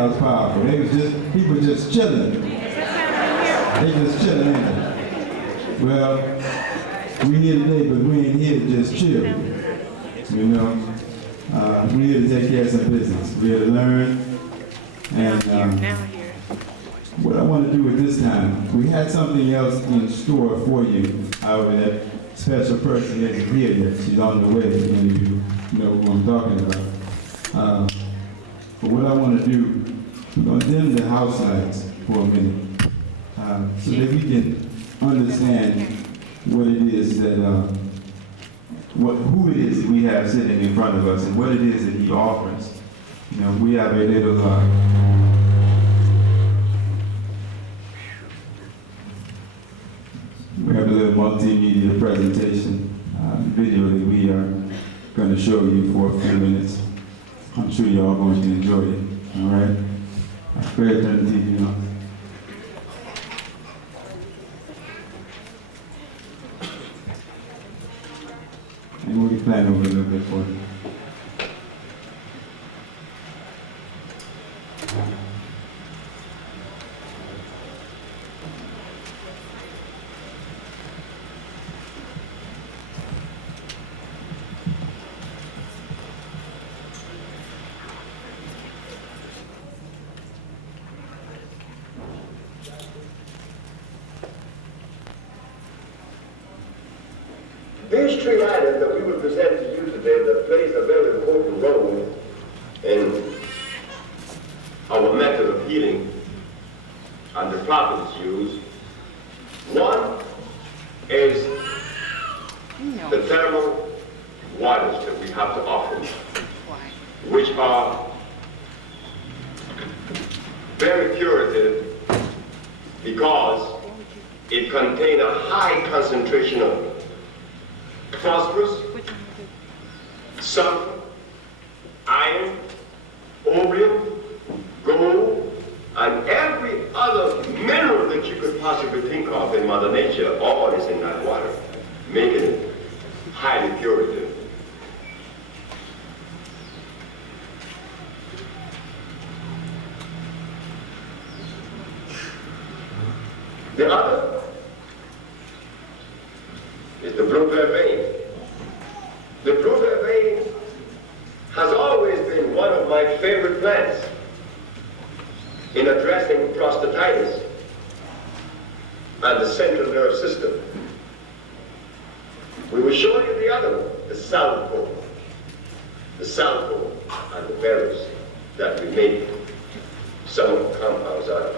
that was powerful. People just chilling. They just chilling in it. Well, we here today, but we ain't here to just chill. You know, we're here to take care of some business. We're here to learn. And what I want to do at this time, we had something else in store for you. However, that special person isn't here yet. She's on the way, and you know who I'm talking about. But what I want to do, we're going to dim the house lights for a minute, so that we can understand what it is that, who it is that we have sitting in front of us, and what it is that he offers. You know, we have a little, multimedia presentation video that we are going to show you for a few minutes. I'm sure you're all going to enjoy it. All right? Great, turn the TV on. And we'll be playing over a little bit for you. These three items that we will present to you today that plays a very important role in our method of healing and the properties used. One is the thermal waters that we have to offer, which are very curative because it contains a high concentration of phosphorus, sulfur, iron, opium, gold, and every other mineral that you could possibly think of in Mother Nature, all is in that water, making it highly curative. The other is the blue vervain. The blue vervain has always been one of my favorite plants in addressing prostatitis and the central nervous system. We will show you the other one, the salvo and the berries that we make some of the compounds out of.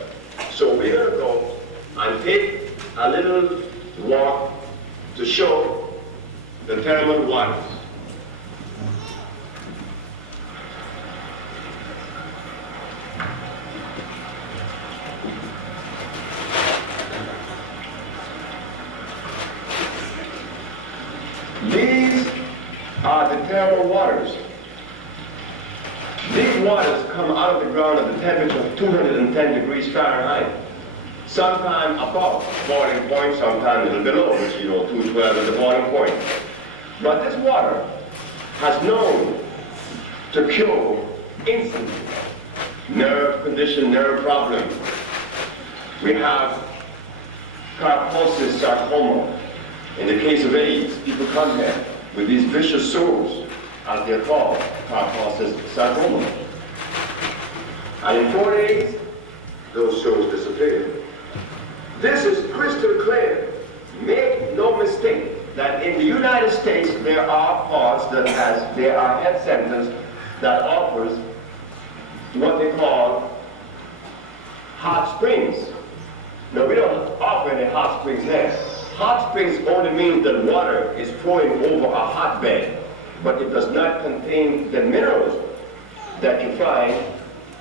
So we're going to go and take a little walk to show the thermal waters. These are the thermal waters. These waters come out of the ground at the temperature of 210 degrees Fahrenheit. Sometime above boiling point, sometime a little below, which 212 is the boiling point. But this water has known to cure instantly nerve condition, nerve problem. We have carposis sarcoma. In the case of AIDS, people come here with these vicious sores, as they're called, carposis sarcoma. And in 4 days, those sores disappear. This is crystal clear. Make no mistake that in the United States there are parts there are health centers that offers what they call hot springs. No, we don't offer any hot springs there. Hot springs only means that water is flowing over a hotbed, but it does not contain the minerals that you find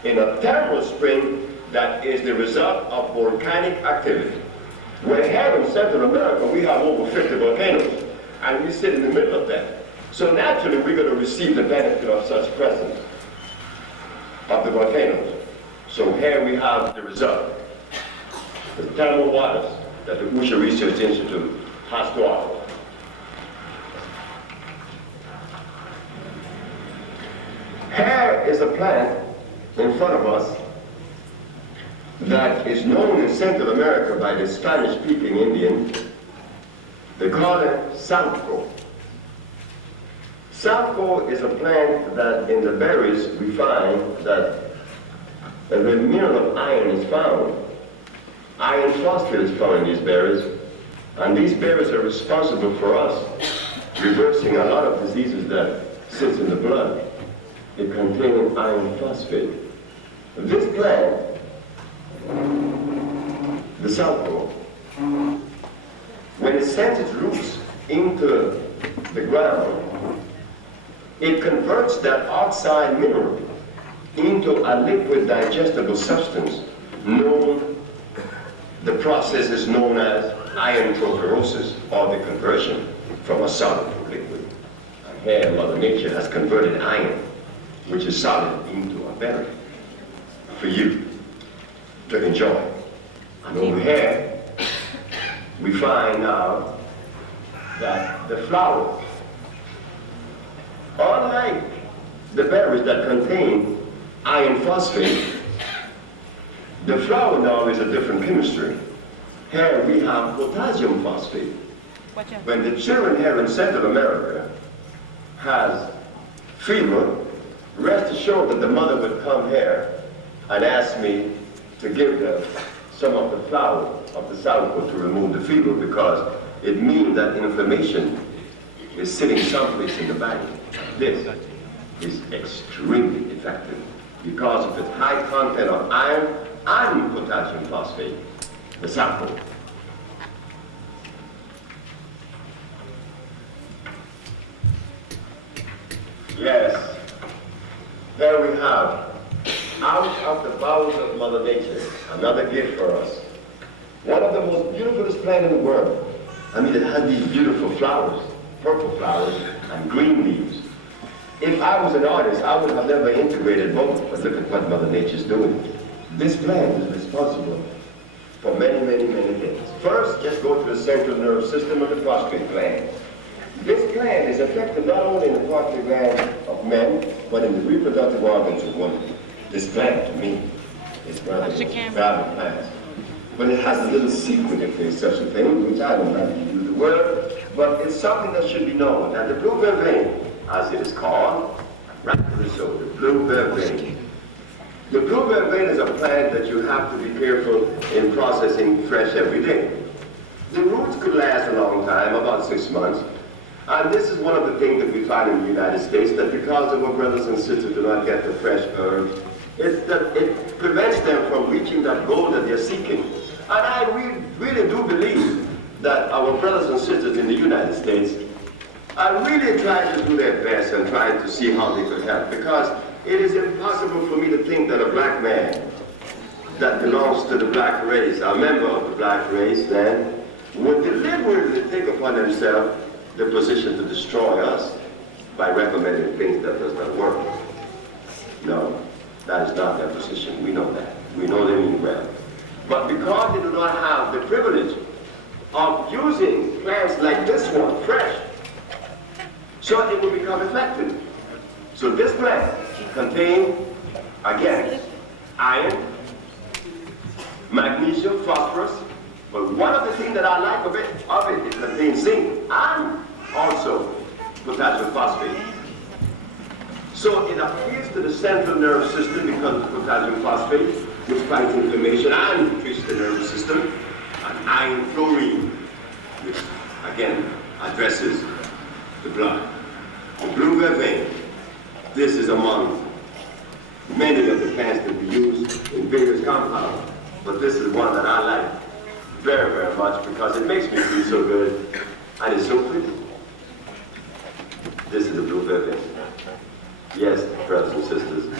in a thermal spring that is the result of volcanic activity. We're here in Central America, we have over 50 volcanoes, and we sit in the middle of them. So naturally, we're going to receive the benefit of such presence of the volcanoes. So here we have the result, the thermal waters that the Usha Research Institute has to offer. Here is a plant in front of us that is known in Central America by the Spanish-speaking Indian. They call it salco. Salco is a plant that in the berries we find that the mineral of iron is found. Iron phosphate is found in these berries, and these berries are responsible for us reversing a lot of diseases that sits in the blood. It contains iron phosphate. This plant, the salco, when it sends its roots into the ground, it converts that oxide mineral into a liquid digestible substance the process is known as iron proterosis, or the conversion from a solid to liquid. And here, Mother Nature has converted iron, which is solid, into a berry for you to enjoy. And over here, we find now that the flower, unlike the berries that contain iron phosphate, the flower now is a different chemistry. Here we have potassium phosphate. When the children here in Central America has fever, rest assured that the mother would come here and ask me to give them some of the flower of the salco to remove the fever, because it means that inflammation is sitting someplace in the body. This is extremely effective because of its high content of iron and potassium phosphate, the salco. Yes, there we have, out of the bowels of Mother Nature, another gift for us. One of the most beautifulest plants in the world. I mean, it has these beautiful flowers, purple flowers and green leaves. If I was an artist, I would have never integrated both, but look at what Mother Nature's doing. This plant is responsible for many, many, many things. First, just go to the central nervous system of the prostate gland. This gland is effective not only in the prostate gland of men, but in the reproductive organs of women. This plant, to me, is one of the most valuable plants. But it has a little secret, if there's such a thing, which I don't like to use the word, but it's something that should be known. And the blue vervain, as it is called, rightfully so, the blue vervain. The blue vervain is a plant that you have to be careful in processing fresh every day. The roots could last a long time, about 6 months. And this is one of the things that we find in the United States, that because our brothers and sisters do not get the fresh herbs, it prevents them from reaching that goal that they're seeking. And I really do believe that our brothers and sisters in the United States are really trying to do their best and trying to see how they could help, because it is impossible for me to think that a black man that belongs to the black race, a member of the black race then, would deliberately take upon himself the position to destroy us by recommending things that does not work. No, that is not their position. We know that. We know they mean well. But because they do not have the privilege of using plants like this one, fresh, so it will become effective. So this plant contains, again, iron, magnesium, phosphorus, but one of the things that I like of it contains zinc and also potassium phosphate. So it appeals to the central nervous system because of potassium phosphate, which fights inflammation and increases the nervous system, and iron fluorine, which again addresses the blood. The blue vervain, this is among many of the plants that we use in various compounds, but this is one that I like very, very much because it makes me feel so good and it's so pretty. This is the blue vervain. Yes, brothers and sisters,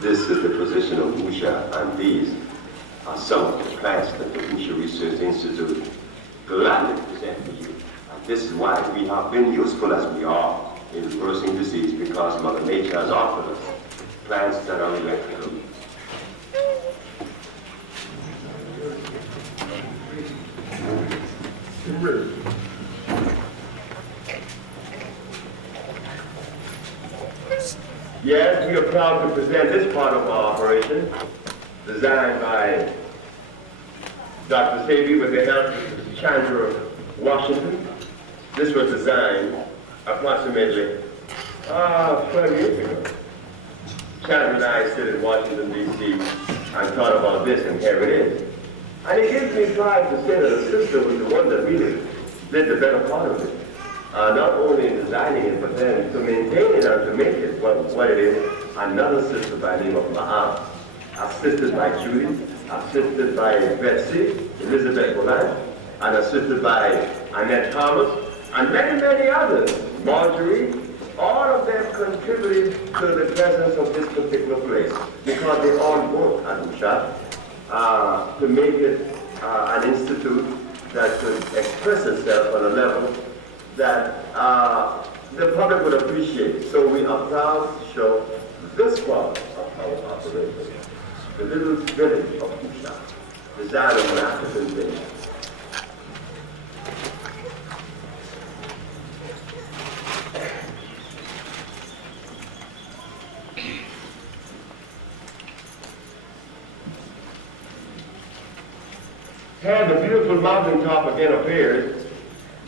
this is the position of Usha, and these are some of the plants that the Usha Research Institute gladly present to you. And this is why we have been useful as we are in reversing disease, because Mother Nature has offered us plants that are electrical. Yes, we are proud to present this part of our operation, designed by Dr. Sebi with the help of Chandra Washington. This was designed approximately 12 years ago. Chandra and I sit in Washington, D.C. and thought about this, and here it is. And it gives me pride to say that the sister was the one that really did the better part of it. Not only in designing it, but then to maintain it and to make it what it is. Another sister by the name of Mackey, assisted by Judy, assisted by Betsy, Elizabeth Polight, and assisted by Annette Thomas, and many, many others. Marjorie, all of them contributed to the presence of this particular place because they all work at Usha to make it an institute that could express itself on a level that the public would appreciate. So we are proud to show this part of our operation, the little village of Usha, designed on an African base. Here the beautiful mountaintop again appears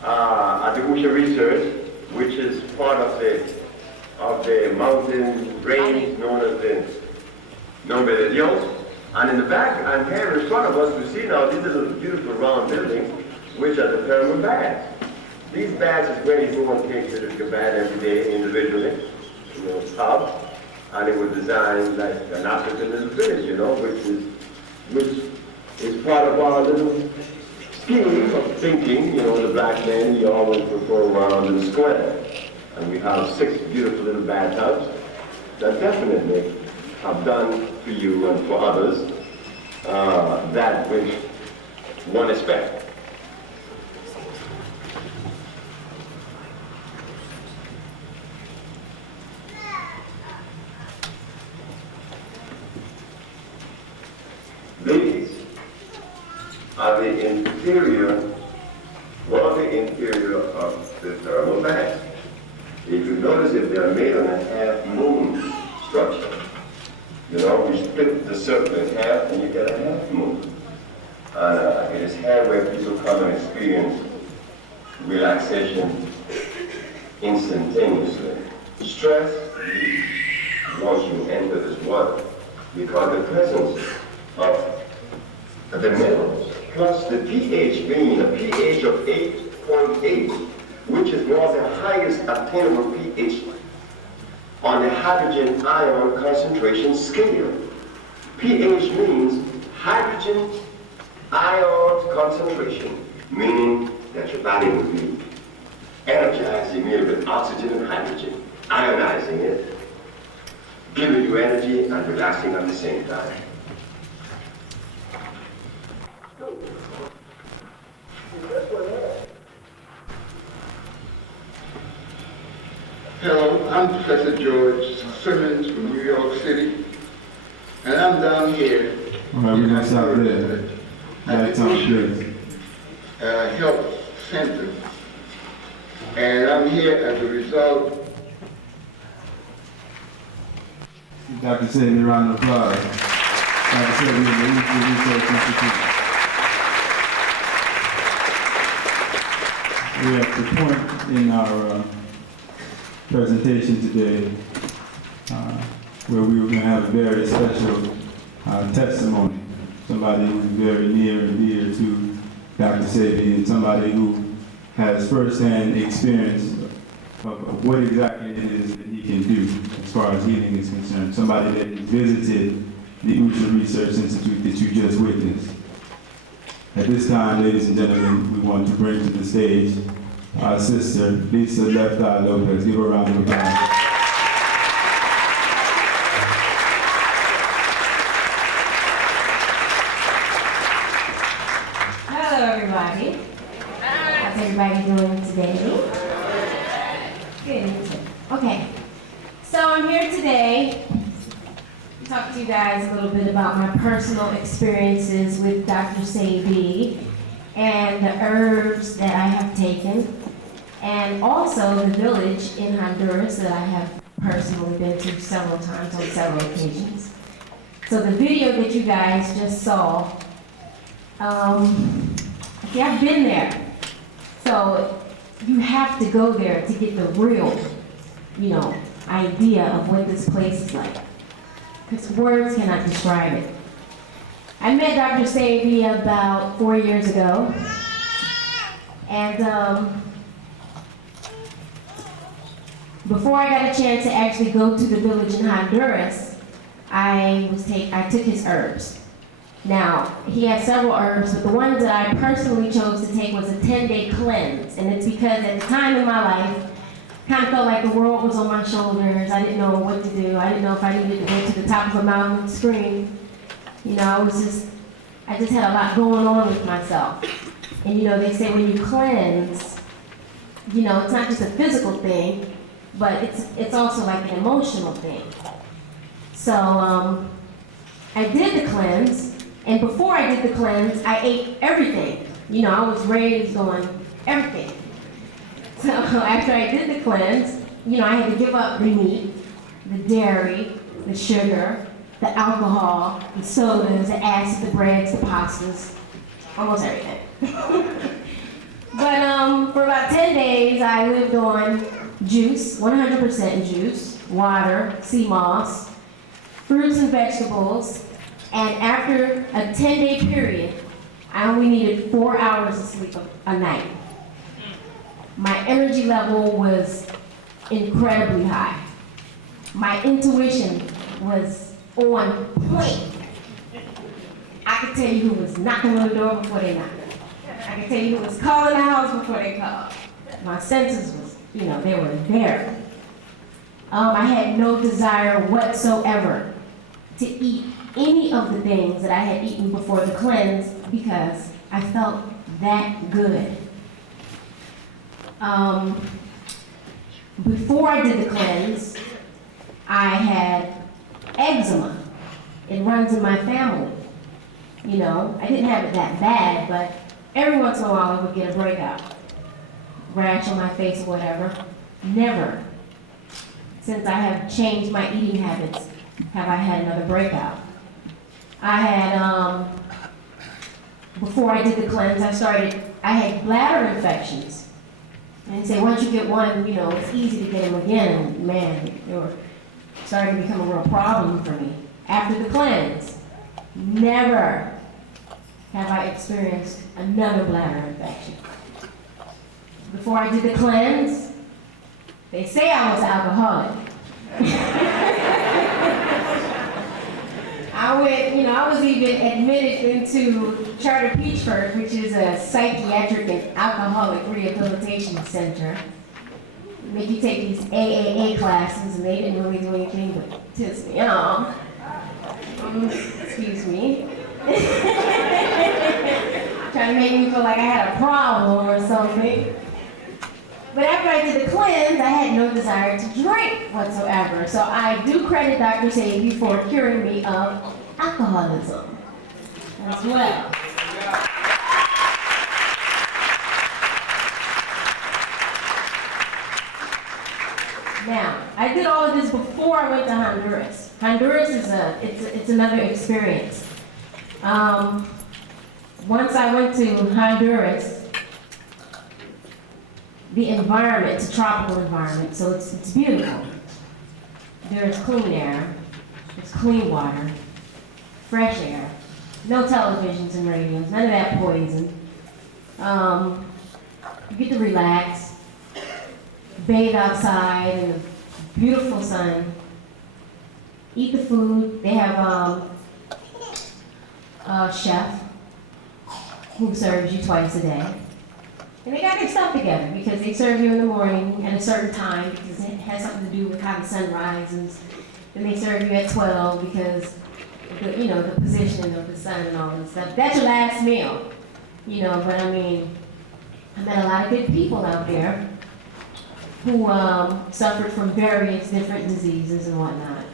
at the Usha Research, which is part of the mountain range known as the Nombre de Dios. And in the back, and here in front of us, we see now these are the beautiful round buildings, which are the pyramid bags. These bags is where you go and take to the cabana every day individually, top, and it was designed like an African little village, which is part of our little scheme of thinking. The black men, you always prefer around in the square. And we have 6 beautiful little bathtubs that definitely have done for you and for others that which one expects. These are the interior, of the thermal bags. If you notice if they are made on a half-moon structure, we split the circle in half and you get a half-moon. And it is here where people come and experience relaxation instantaneously. Stress leaves once you enter this water because the presence of the minerals, plus the pH being a pH of 8.8, which is one of the highest attainable pH on the hydrogen ion concentration scale. pH means hydrogen ion concentration, meaning that your body will be energized immediately with oxygen and hydrogen, ionizing it, giving you energy and relaxing at the same time. Hello, I'm Professor George Simmons from New York City, and I'm down here All right, we're going to stop there. at the Usha Health Center, and I'm here as a result. Dr. Sebi, round of applause. Dr. Sebi, the Usha Research Institute. We're at the point in our presentation today where we were going to have a very special testimony. Somebody who's very near and dear to Dr. Sebi, and somebody who has first-hand experience of what exactly it is that he can do as far as healing is concerned. Somebody that has visited the Usha Research Institute that you just witnessed. At this time, ladies and gentlemen, we want to bring to the stage our sister, Lisa Left Eye Lopez. Give her a round of applause. Hello, everybody. How's everybody doing today? Good. Okay. So I'm here today to talk to you guys a little bit about my personal experiences with Dr. Sebi and the herbs that I have taken, and also the village in Honduras that I have personally been to several times on several occasions. So the video that you guys just saw, see, I've been there. So you have to go there to get the real, idea of what this place is like. Because words cannot describe it. I met Dr. Sebi about 4 years ago. And before I got a chance to actually go to the village in Honduras, I took his herbs. Now, he had several herbs, but the ones that I personally chose to take was a 10-day cleanse. And it's because at the time in my life, I kind of felt like the world was on my shoulders. I didn't know what to do. I didn't know if I needed to go to the top of a mountain and scream. I just had a lot going on with myself. And they say when you cleanse, it's not just a physical thing, but it's also like an emotional thing. So I did the cleanse, and before I did the cleanse, I ate everything. I was raised on everything. So after I did the cleanse, I had to give up the meat, the dairy, the sugar, the alcohol, the sodas, the acid, the breads, the pastas, almost everything. But for about 10 days, I lived on juice, 100% juice, water, sea moss, fruits and vegetables, and after a 10-day period, I only needed 4 hours of sleep a night. My energy level was incredibly high. My intuition was on point. I could tell you who was knocking on the door before they knocked. I could tell you who was calling the house before they called. My senses was, they were there. I had no desire whatsoever to eat any of the things that I had eaten before the cleanse because I felt that good. Before I did the cleanse, I had eczema. It runs in my family. I didn't have it that bad, but every once in a while I would get a breakout. Rash on my face or whatever. Never, since I have changed my eating habits, have I had another breakout. I had, before I did the cleanse, I had bladder infections. And say, once you get one, it's easy to get them again. And man, they were starting to become a real problem for me. After the cleanse, never have I experienced another bladder infection. Before I did the cleanse, they say I was alcoholic. I was even admitted into Charter Peachford, which is a psychiatric and alcoholic rehabilitation center. They make you take these AAA classes, and they didn't really do anything but piss me off. Excuse me. Trying to make me feel like I had a problem or something. But after I did the cleanse, I had no desire to drink whatsoever. So I do credit Dr. Sebi for curing me of alcoholism as well. Now, I did all of this before I went to Honduras. Honduras is it's another experience. Once I went to Honduras, the environment, it's a tropical environment, so it's beautiful. There's clean air, there's clean water, fresh air, no televisions and radios, none of that poison. You get to relax, bathe outside in the beautiful sun, eat the food. They have a chef who serves you twice a day. And they got their stuff together because they serve you in the morning at a certain time because it has something to do with how the sun rises. Then they serve you at 12 because the position of the sun and all this stuff. That's your last meal. But I met a lot of good people out there who suffered from various different diseases and whatnot.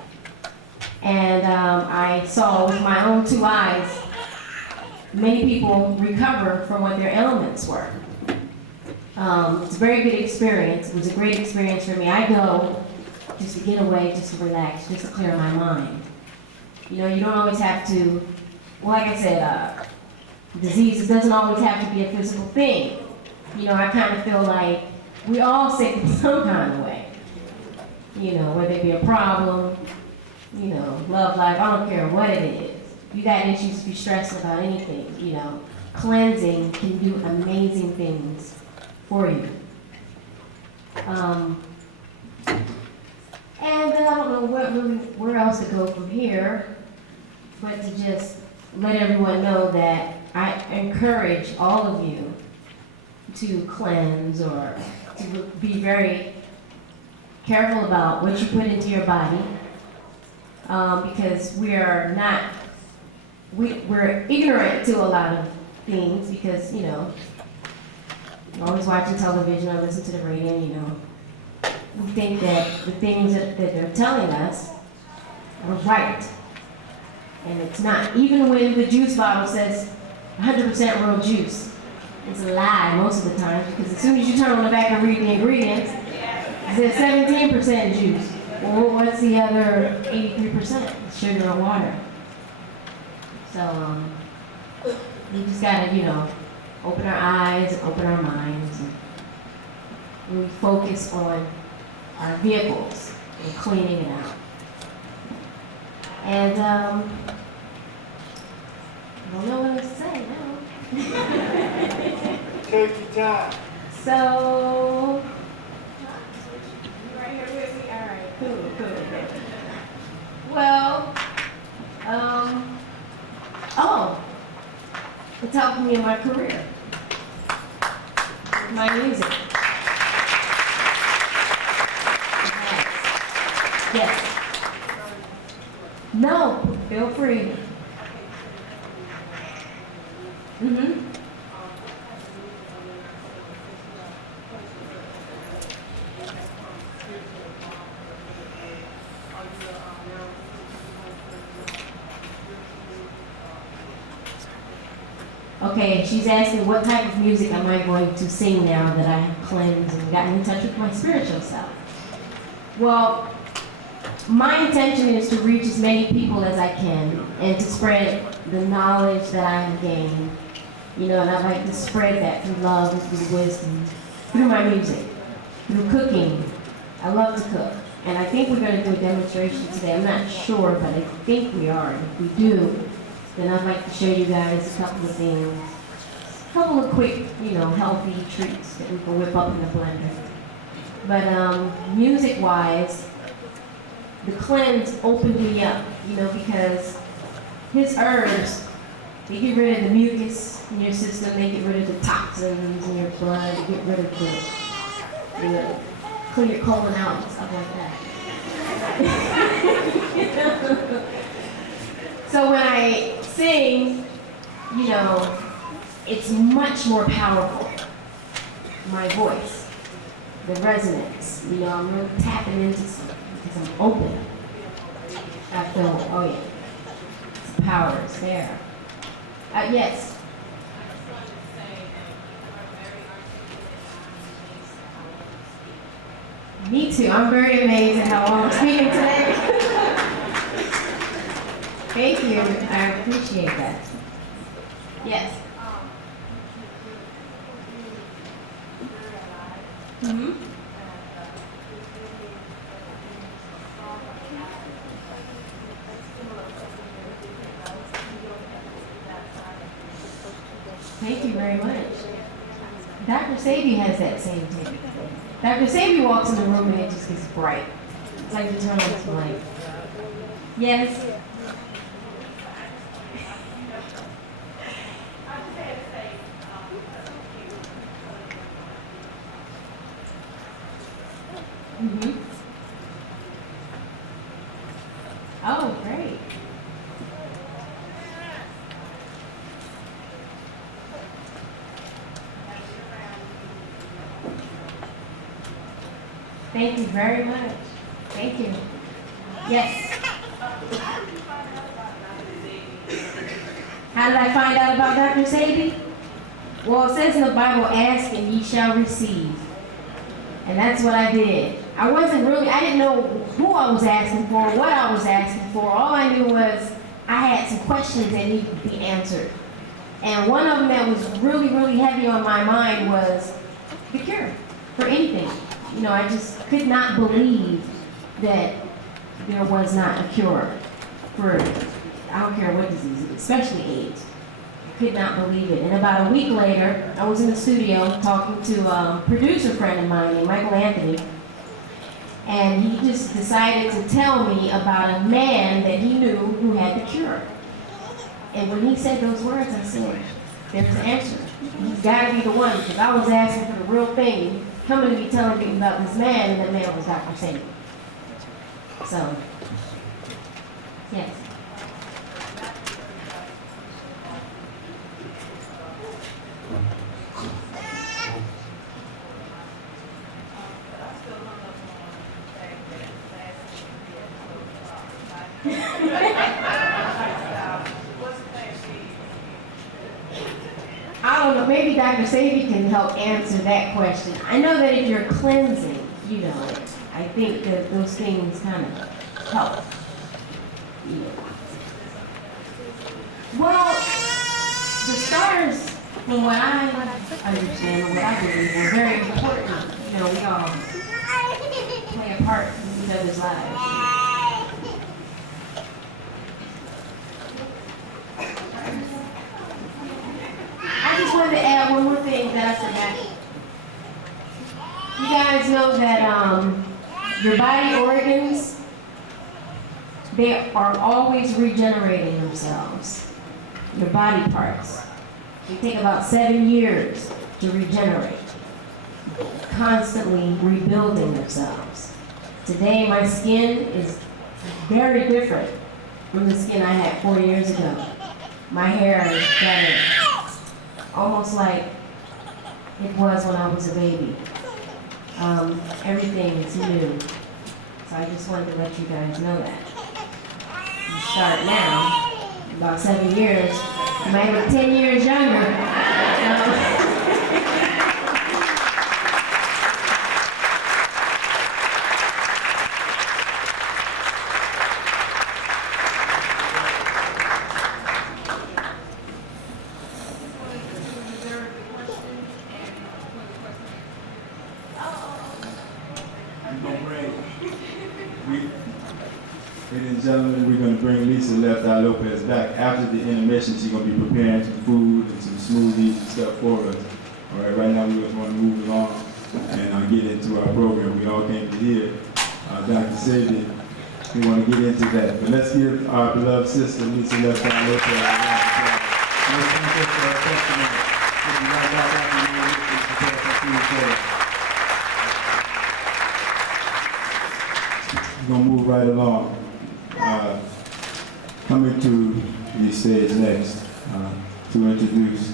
And I saw with my own two eyes many people recover from what their ailments were. It's a very good experience. It was a great experience for me. I go just to get away, just to relax, just to clear my mind. You know, you don't always have to, well, like I said, disease doesn't always have to be a physical thing. You know, I kind of feel like we all sick in some kind of way. You know, whether it be a problem, you know, love life, I don't care what it is. You got issues if you're stressing about anything, you know. Cleansing can do amazing things for you. And I don't know where else to go from here, but to just let everyone know that I encourage all of you to cleanse or to be very careful about what you put into your body, because we're ignorant to a lot of things because, you know, we're always watching television or listening to the radio, you know. We think that the things that they're telling us are right, and it's not. Even when the juice bottle says 100% real juice, it's a lie most of the time, because as soon as you turn on the back and read the ingredients, it says 17% juice. Well, what's the other 83%? Sugar or water. So, we just gotta, you know, open our eyes, open our minds, and really focus on our vehicles and cleaning it out. And, I don't know what else to say now. Take your time. So, you right here with me? All right, cool. Well, it's helped me in my career, my music. Yes. No, feel free. Okay, she's asking what type of music am I going to sing now that I have cleansed and gotten in touch with my spiritual self? Well, my intention is to reach as many people as I can and to spread the knowledge that I have gained. You know, and I'd like to spread that through love and through wisdom, through my music, through cooking. I love to cook. And I think we're going to do a demonstration today. I'm not sure, but I think we are. And if we do, then I'd like to show you guys a couple of things. A couple of quick, you know, healthy treats that we can whip up in the blender. But music-wise, the cleanse opened me up, you know, because his herbs, they get rid of the mucus in your system, they get rid of the toxins in your blood, they get rid of the, you know, clean your colon out and stuff like that. So when I sing, you know, it's much more powerful. My voice, the resonance, you know, I'm really tapping into something because I'm open. I feel, oh yeah, the power is there. Yes. Me too. I'm very amazed at how well I'm speaking today. Thank you. I appreciate that. Yes. Mm-hmm. Thank you very much. Dr. Sebi has that same thing. Dr. Sebi walks in the room and it just gets bright. It's like you turn on this light. Yes. Mm-hmm. Oh, great. Thank you very much. Thank you. Yes. How did I find out about Dr. Sebi? Well, it says in the Bible, ask and ye shall receive. And that's what I did. I didn't know who I was asking for, what I was asking for. All I knew was I had some questions that needed to be answered. And one of them that was really, really heavy on my mind was the cure for anything. You know, I just could not believe that there was not a cure for, I don't care what disease, especially AIDS. I could not believe it. And about a week later, I was in the studio talking to a producer friend of mine named Michael Anthony. And he just decided to tell me about a man that he knew who had the cure. And when he said those words, I said, there's the answer. He's got to be the one, because I was asking for the real thing, coming to me telling me about this man, and that man was Dr. Sebi. So, yes. I don't know, maybe Dr. Sebi can help answer that question. I know that if you're cleansing, you know, I think that those things kind of help. Yeah. Well, the stars, from what I understand and what I believe, are very important. You know, we all play a part in each other's lives. I just wanted to add one more thing that I forgot. You guys know that your body organs, they are always regenerating themselves. Your body parts. They take about 7 years to regenerate. Constantly rebuilding themselves. Today my skin is very different from the skin I had 4 years ago. My hair is better. Almost like it was when I was a baby. Everything is new. So I just wanted to let you guys know that. You start now, about 7 years, you might look 10 years younger. Ladies and gentlemen, we're going to bring Lisa Left-Eye Lopez back. After the intermission, she's going to be preparing some food and some smoothies and stuff for us. All right, right now we just want to move along and get into our program. We all came to hear Dr. Sebi. We want to get into that. But let's give our beloved sister, Lisa Left-Eye Lopez, a round of applause. Let's thank her for her testimony. She'll be right back after the intermission to prepare some food for us. We're going to move right along. Coming to the stage next to introduce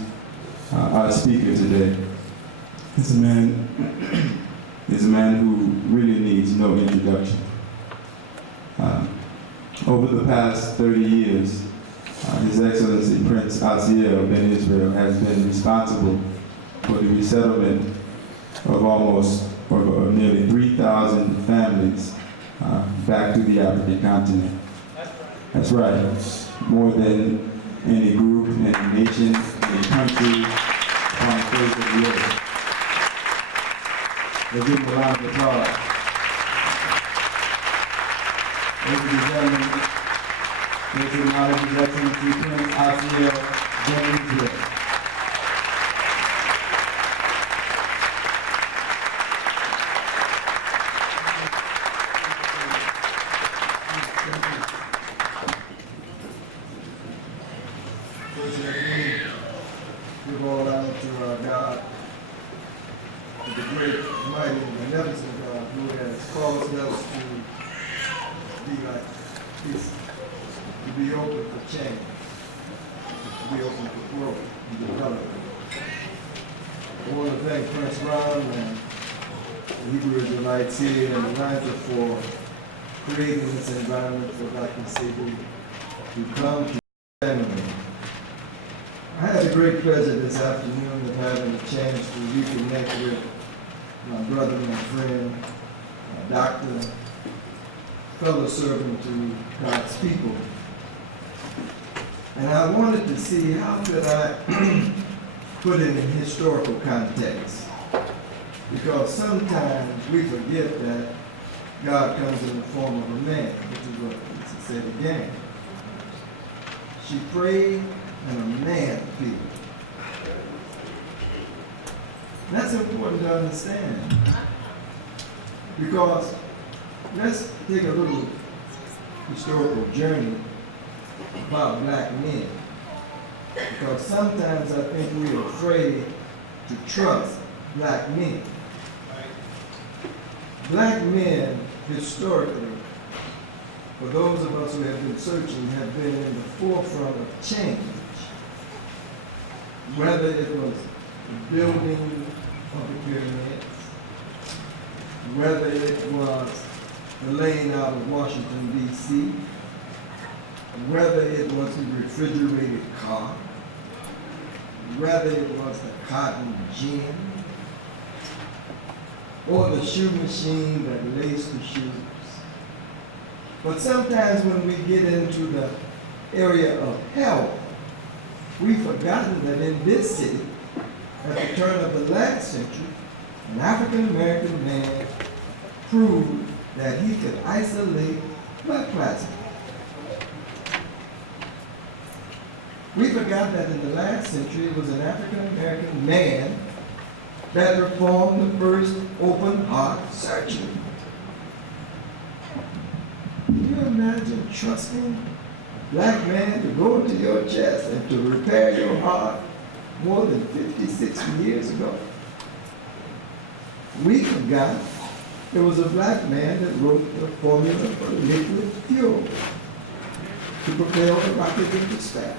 our speaker today is a man who really needs no introduction. Over the past 30 years, His Excellency Prince Asiel of Israel has been responsible for the resettlement of nearly 3,000 families back to the African continent. That's right, more than any group, any nation, any country on the face of the earth. Let's give him a round of applause. Ladies and gentlemen, let's acknowledge His Excellency Prince Asiel of Israel. Give all honor to our God, to the great, mighty, beneficent God who has caused us to be like this, to be open for change, to be open for growth and development. I want to thank Prince Ron and the Hebrew Israelites here in Atlanta for creating this environment for Dr. Sebi to come to family. I had a great pleasure this afternoon of having a chance to reconnect with my brother, my friend, my doctor, fellow servant to God's people. And I wanted to see how could I put it in historical context. Because sometimes we forget that God comes in the form of a man, which is what he said again. She prayed and a man appeared. That's important to understand. Because let's take a little historical journey about black men. Because sometimes I think we're afraid to trust black men. Black men, historically, for those of us who have been searching, have been in the forefront of change. Whether it was the building of the pyramids, whether it was the laying out of Washington, D.C., whether it was the refrigerated car, whether it was the cotton gin, or the shoe machine that laced the shoes. But sometimes when we get into the area of health, we've forgotten that in this city, at the turn of the last century, an African-American man proved that he could isolate blood plasma. We forgot that in the last century, it was an African-American man that performed the first open heart surgery. Can you imagine trusting a black man to go into your chest and to repair your heart more than 56 years ago? We forgot there was a black man that wrote the formula for liquid fuel to propel the rocket into space.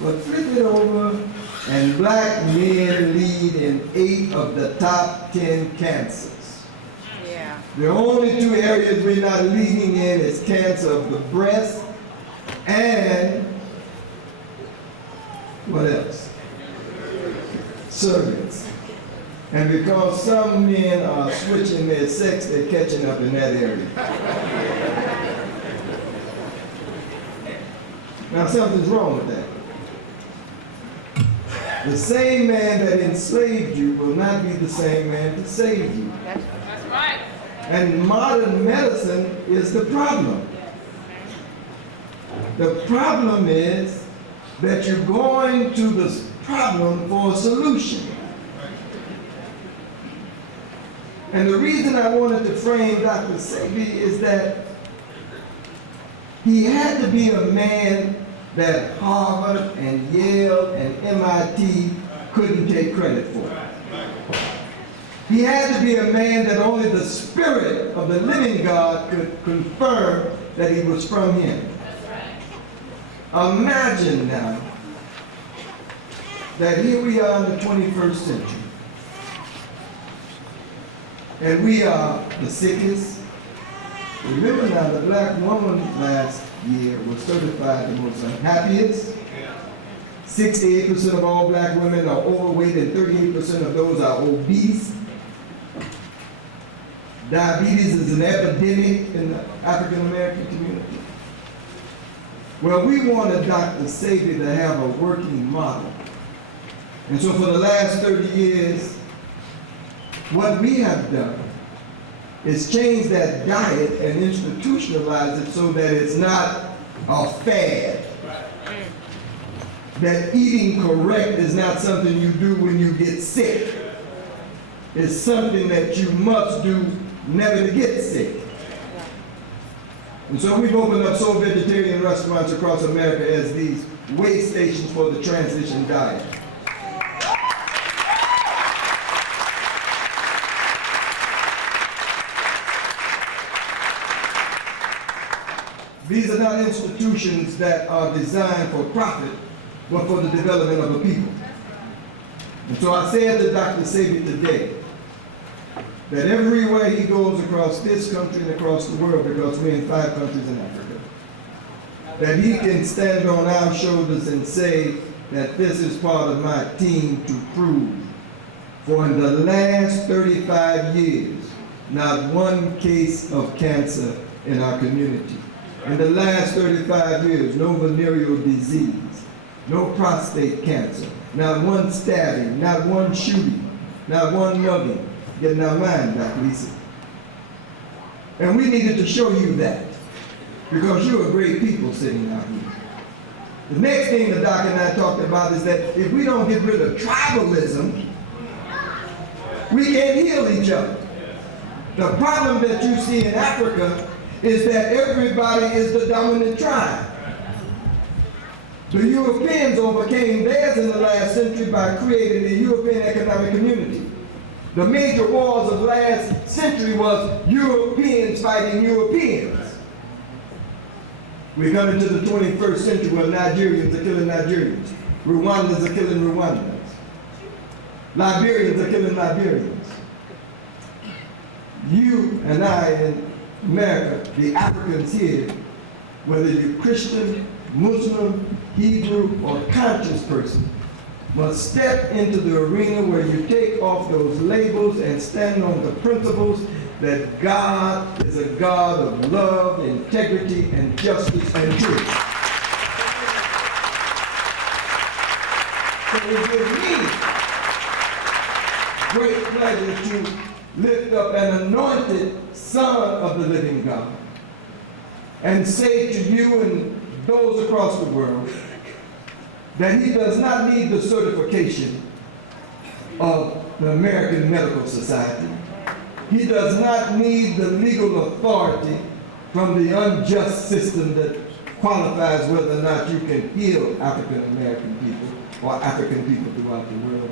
But flip it over, and black men lead in 8 of the top 10 cancers. Yeah. The only 2 areas we're not leading in is cancer of the breast and what else? Cervix. And because some men are switching their sex, they're catching up in that area. Now something's wrong with that. The same man that enslaved you will not be the same man to save you. That's right. And modern medicine is the problem. The problem is that you're going to the problem for a solution. And the reason I wanted to frame Dr. Sebi is that he had to be a man that Harvard and Yale and MIT couldn't take credit for. He had to be a man that only the Spirit of the living God could confirm that he was from him. Imagine now that here we are in the 21st century, and we are the sickest. Remember now, the black woman last year was certified the most unhappiest. 68% of all black women are overweight and 38% of those are obese. Diabetes is an epidemic in the African American community. Well, we wanted Dr. Sebi to have a working model. And so for the last 30 years, what we have done is change that diet and institutionalize it so that it's not a fad. That eating correct is not something you do when you get sick. It's something that you must do never to get sick. And so we've opened up soul vegetarian restaurants across America as these way stations for the transition diet. These are not institutions that are designed for profit, but for the development of a people. And so I said to Dr. Sebi today that everywhere he goes across this country and across the world, because we're in 5 countries in Africa, that he can stand on our shoulders and say that this is part of my team to prove. For in the last 35 years, not one case of cancer in our community. In the last 35 years, no venereal disease, no prostate cancer, not one stabbing, not one shooting, not one mugging. Getting our mind back, Lisa. And we needed to show you that because you're a great people sitting out here. The next thing the doc and I talked about is that if we don't get rid of tribalism, we can't heal each other. The problem that you see in Africa is that everybody is the dominant tribe. The Europeans overcame theirs in the last century by creating the European Economic Community. The major wars of last century was Europeans fighting Europeans. We're coming to the 21st century where Nigerians are killing Nigerians. Rwandans are killing Rwandans. Liberians are killing Liberians. You and I in America, the Africans here, whether you're Christian, Muslim, Hebrew, or conscious person, must step into the arena where you take off those labels and stand on the principles that God is a God of love, integrity, and justice and truth. So it gives me great pleasure to lift up an anointed Son of the living God and say to you and those across the world that he does not need the certification of the American Medical Society. He does not need the legal authority from the unjust system that qualifies whether or not you can heal African American people or African people throughout the world.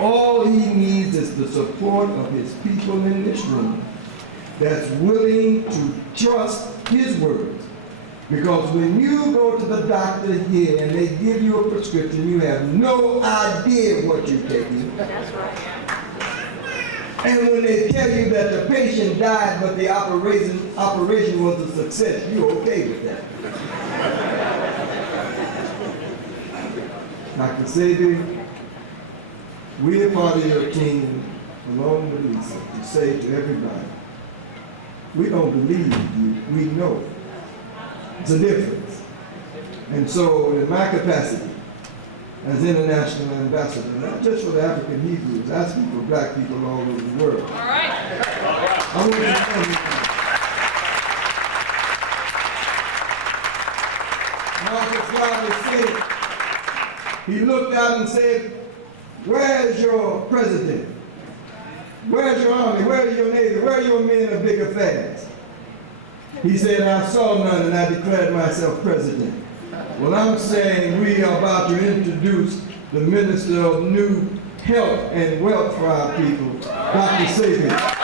All he needs is the support of his people in this room that's willing to trust his words. Because when you go to the doctor here and they give you a prescription, you have no idea what you're taking. That's right. And when they tell you that the patient died but the operation was a success, you're okay with that. Dr. Sebi, we are part of your team, along with Lisa, to say to everybody, we don't believe you, we know. It's a difference. And so in my capacity as international ambassador, not just for the African Hebrews, I speak for black people all over the world. All right. I want you to know Marcus Garvey said, he looked out and said, where's your president? Where's your army? Where's your navy? Where are your men of big affairs? He said, I saw none and I declared myself president. Well, I'm saying we are about to introduce the Minister of New Health and Wealth for our people, Dr. Sebi.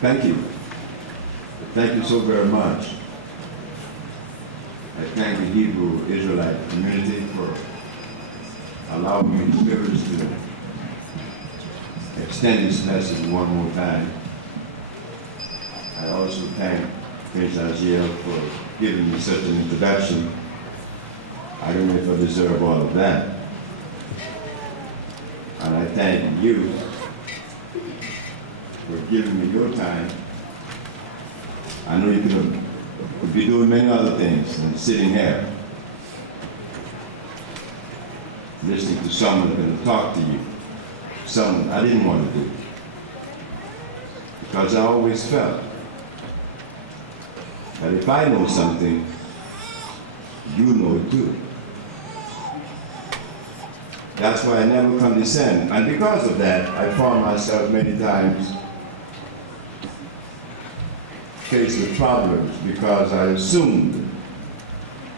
Thank you. Thank you so very much. I thank the Hebrew Israelite community for allowing me the privilege to extend this message one more time. I also thank Prince Aziel for giving me such an introduction. I don't know if I deserve all of that. And I thank you for giving me your time. I know you could be doing many other things than sitting here, listening to someone going to talk to you, something I didn't want to do. Because I always felt that if I know something, you know it too. That's why I never condescend. And because of that, I found myself many times faced with problems because I assumed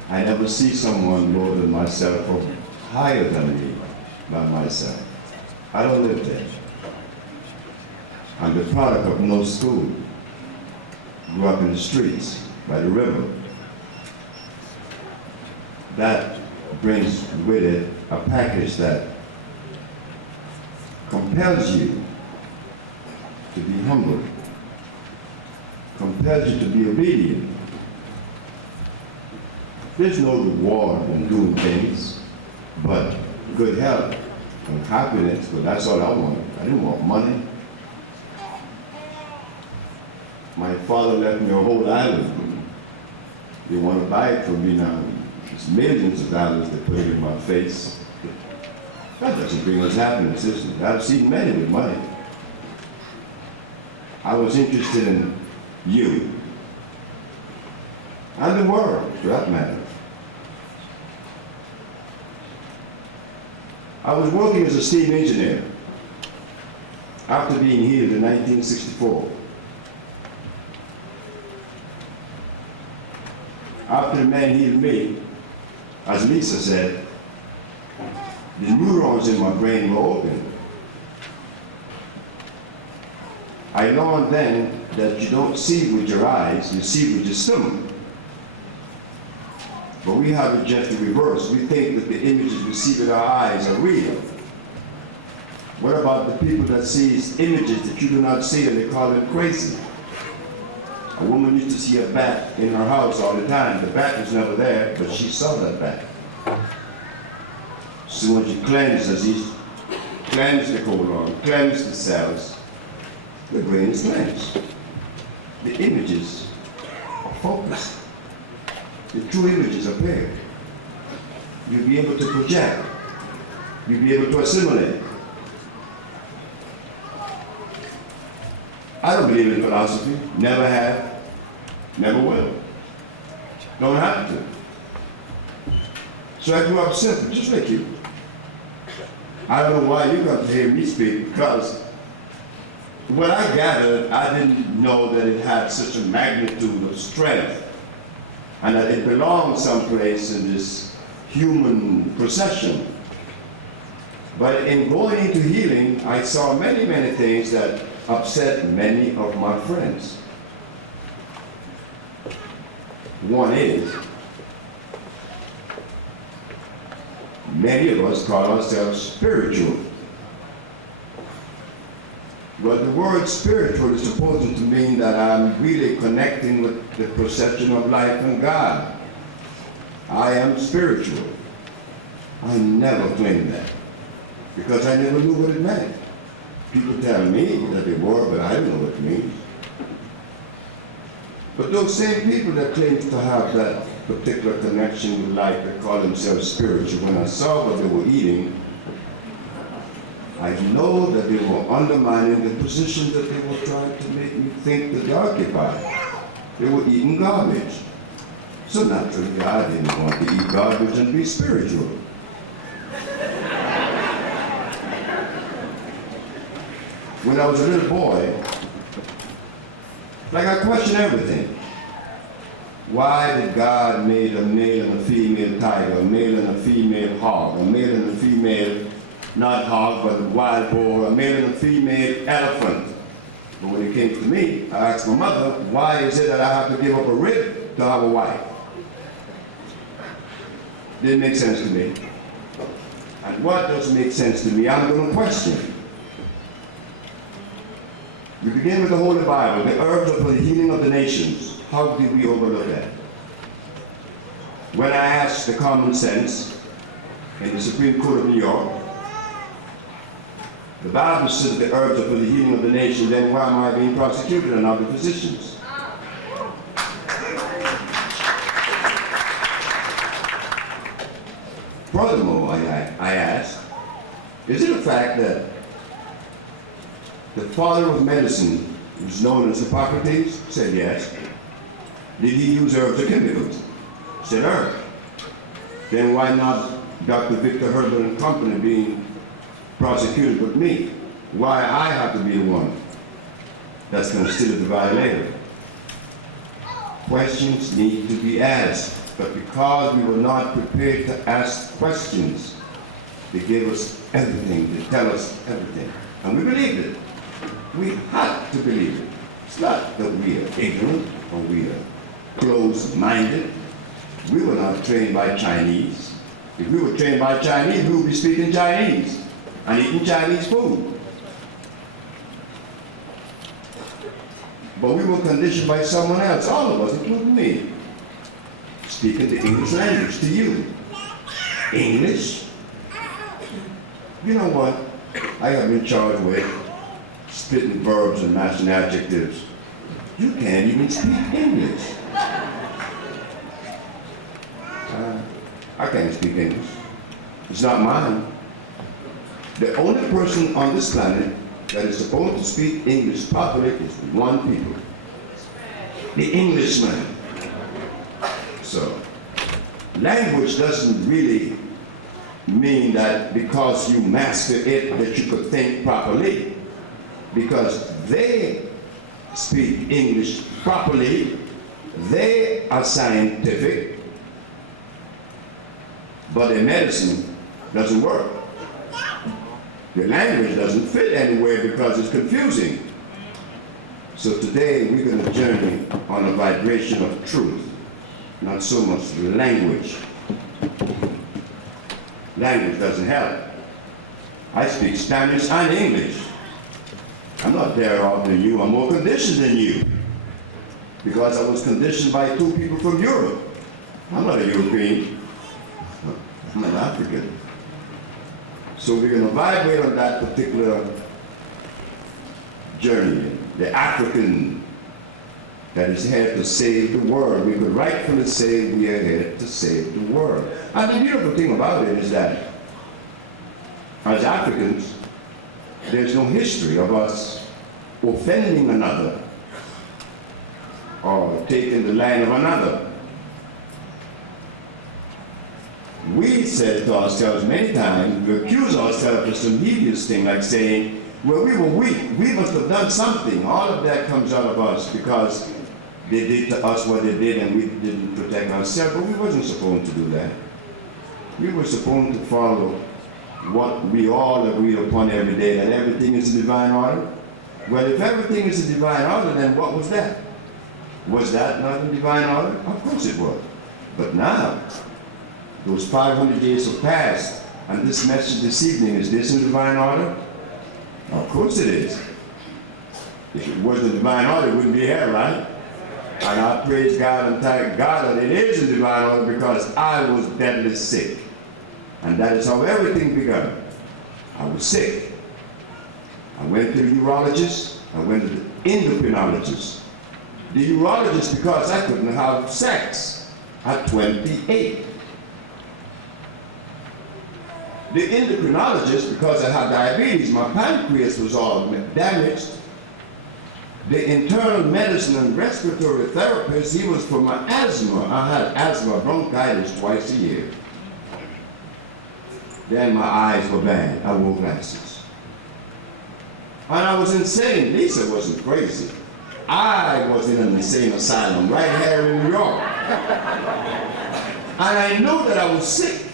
I never see someone lower than myself or higher than me by my side. I don't live there. I'm the product of no school. Grew up in the streets by the river. That brings with it a package that compels you to be humble, compels you to be obedient. There's no reward in doing things, but good health and happiness, but that's all I wanted. I didn't want money. My father left me a whole island. They want to buy it from me now. It's millions of dollars they put it in my face. That doesn't bring us happiness, is it? I've seen many with money. I was interested in you and the world, for that matter. I was working as a steam engineer after being healed in 1964. After the man healed me, as Lisa said, the neurons in my brain were open. I learned then that you don't see with your eyes, you see with your stomach. But we have it just the reverse. We think that the images we see with our eyes are real. What about the people that sees images that you do not see and they call them crazy? A woman used to see a bat in her house all the time. The bat was never there, but she saw that bat. So when she cleanses, cleanse the colon, cleanse the cells, the brain is cleansed. The images are focused. The true images appear. You'll be able to project. You'll be able to assimilate. I don't believe in philosophy. Never have. Never will. Don't have to. So I grew up simple, just like you. I don't know why you got to hear me speak, because what I gathered, I didn't know that it had such a magnitude of strength, and that it belonged someplace in this human procession. But in going into healing, I saw many, many things that upset many of my friends. One is, many of us call ourselves spiritual. But the word spiritual is supposed to mean that I'm really connecting with the perception of life and God. I am spiritual. I never claimed that, because I never knew what it meant. People tell me that they were, but I don't know what it means. But those same people that claim to have that particular connection with life, that call themselves spiritual, when I saw what they were eating, I know that they were undermining the position that they were trying to make me think that they occupied. They were eating garbage. So naturally, I didn't want to eat garbage and be spiritual. When I was a little boy, like I questioned everything. Why did God make a male and a female tiger, a male and a female hog, a male and a female, not hog, but a wild boar, a male and a female elephant? But when it came to me, I asked my mother, why is it that I have to give up a rib to have a wife? Didn't make sense to me. And what doesn't make sense to me, I'm going to question. We begin with the Holy Bible, the herbs are for the healing of the nations. How did we overlook that? When I asked the common sense in the Supreme Court of New York, the Bible says the herbs are for the healing of the nation, then why am I being prosecuted and not the physicians? Furthermore, I asked, is it a fact that the father of medicine was known as Hippocrates? Said yes. Did he use herbs or chemicals? Said herbs. Then why not Dr. Victor Herbert and Company being prosecuted with me? Why I have to be the one that's considered the violator? Questions need to be asked, but because we were not prepared to ask questions, they gave us everything, they tell us everything, and we believed it. We had to believe it. It's not that we are ignorant or we are closed-minded. We were not trained by Chinese. If we were trained by Chinese, we would be speaking Chinese and eating Chinese food. But we were conditioned by someone else, all of us, including me, speaking the English language to you. English? You know what? I have been charged with spitting verbs and matching adjectives. You can't even speak English. I can't speak English. It's not mine. The only person on this planet that is supposed to speak English properly is one people. The Englishman. So, language doesn't really mean that because you master it that you could think properly. Because they speak English properly, they are scientific, but their medicine doesn't work. The language doesn't fit anywhere because it's confusing. So today we're going to journey on a vibration of truth, not so much language. Language doesn't help. I speak Spanish and English. I'm not better off than you, I'm more conditioned than you. Because I was conditioned by two people from Europe. I'm not a European, I'm an African. So we're going to vibrate on that particular journey, the African that is here to save the world. We could rightfully say we are here to save the world. And the beautiful thing about it is that as Africans, there's no history of us offending another or taking the land of another. We said to ourselves many times, we accuse ourselves of some hideous thing like saying, well, we were weak, we must have done something. All of that comes out of us because they did to us what they did and we didn't protect ourselves, but we wasn't supposed to do that. We were supposed to follow what we all agreed upon every day, that everything is in divine order. Well, if everything is in divine order, then what was that? Was that not in divine order? Of course it was. But now, those 500 years have passed, and this message this evening, is this in divine order? Of course it is. If it wasn't in divine order, it wouldn't be here, right? And I praise God and thank God that it is in divine order because I was deadly sick. And that is how everything began. I was sick. I went to the urologist, I went to the endocrinologist. The urologist because I couldn't have sex at 28. The endocrinologist because I had diabetes, my pancreas was all damaged. The internal medicine and respiratory therapist, he was for my asthma. I had asthma, bronchitis twice a year. Then my eyes were bad. I wore glasses. And I was insane. Lisa wasn't crazy. I was in an insane asylum right here in New York. And I knew that I was sick.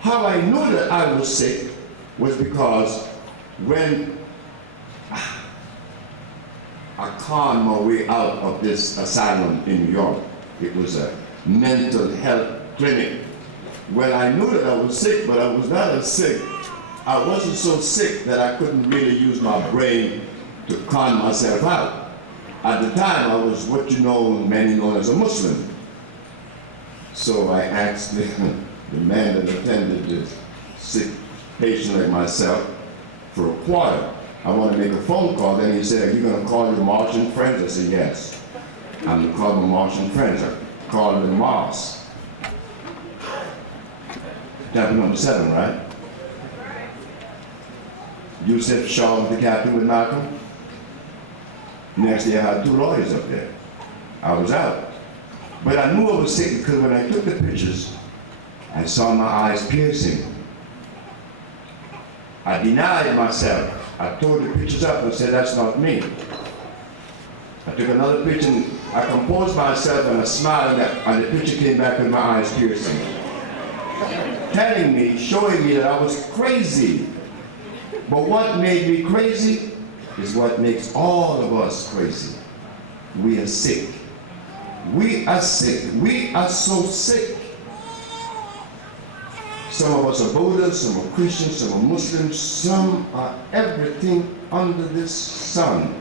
How I knew that I was sick was because when I calmed my way out of this asylum in New York, it was a mental health clinic. Well, I knew that I was sick, but I was not as sick. I wasn't so sick that I couldn't really use my brain to calm myself out. At the time, I was what you know, many know as a Muslim. So I asked the man that attended this sick patient like myself for a quarter. I want to make a phone call. Then he said, are you going to call your Martian friends? I said, yes. I'm going to call my Martian friends. I called them Mars. Chapter number 7, right? Yusuf Shaw was the captain with Malcolm. Next day I had 2 lawyers up there. I was out. But I knew I was sick because when I took the pictures, I saw my eyes piercing. I denied myself. I tore the pictures up and said, that's not me. I took another picture and I composed myself and I smiled and the picture came back with my eyes piercing. Telling me, showing me that I was crazy. But what made me crazy is what makes all of us crazy. We are sick. We are sick. We are so sick. Some of us are Buddhists, some are Christians, some are Muslims, some are everything under this sun.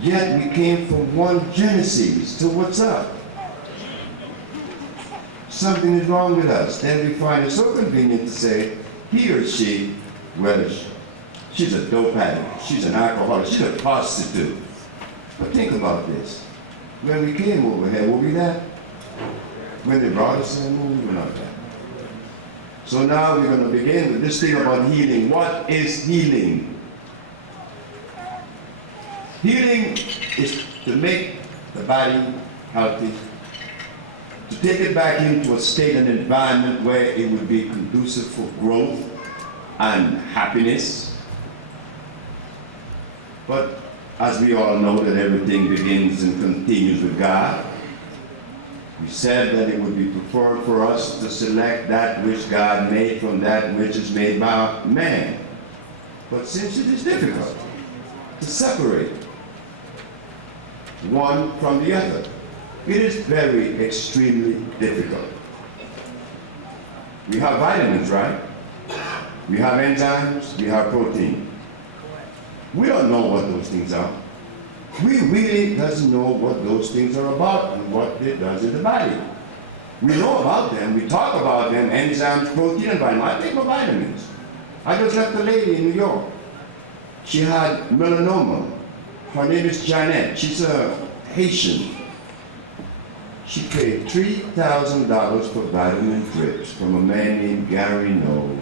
Yet we came from one Genesis. So what's up? Something is wrong with us. Then we find it so convenient to say, he or she, well, she's a dope addict, she's an alcoholic, she's a prostitute. But think about this. When we came over here, were we that? When they brought us in, we were not that. So now we're going to begin with this thing about healing. What is healing? Healing is to make the body healthy, to take it back into a state and environment where it would be conducive for growth and happiness. But as we all know that everything begins and continues with God, we said that it would be preferred for us to select that which God made from that which is made by man. But since it is difficult to separate one from the other, it is very extremely difficult. We have vitamins, right? We have enzymes, we have protein. We don't know what those things are. We really doesn't know what those things are about and what it does in the body. We know about them, we talk about them, enzymes, protein, and vitamins. I take my vitamins. I just left a lady in New York. She had melanoma. Her name is Janet. She's a Haitian. She paid $3,000 for vitamin drips from a man named Gary No.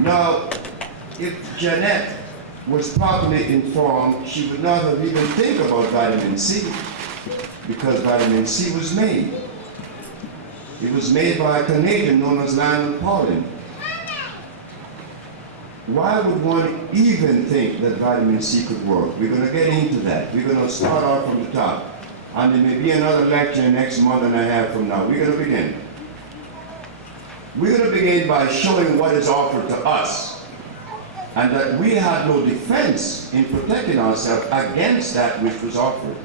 Now, if Janet was properly informed, she would not have even think about vitamin C, because vitamin C was made. It was made by a Canadian known as Leonard. Why would one even think that vitamin C could work? We're going to get into that. We're going to start off from the top. And there may be another lecture next month and a half from now. We're going to begin. We're going to begin by showing what is offered to us, and that we had no defense in protecting ourselves against that which was offered.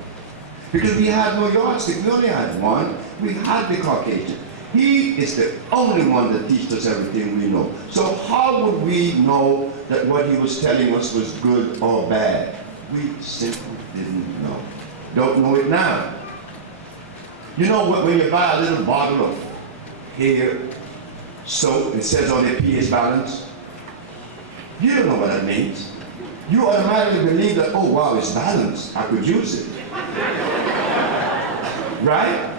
Because we had no yardstick, we only had one. We had the Caucasian. He is the only one that teaches us everything we know. So how would we know that what he was telling us was good or bad? We simply didn't know. Don't know it now. You know what, when you buy a little bottle of hair soap, it says on the pH balance? You don't know what that means. You automatically believe that, oh wow, it's balanced, I could use it. Right?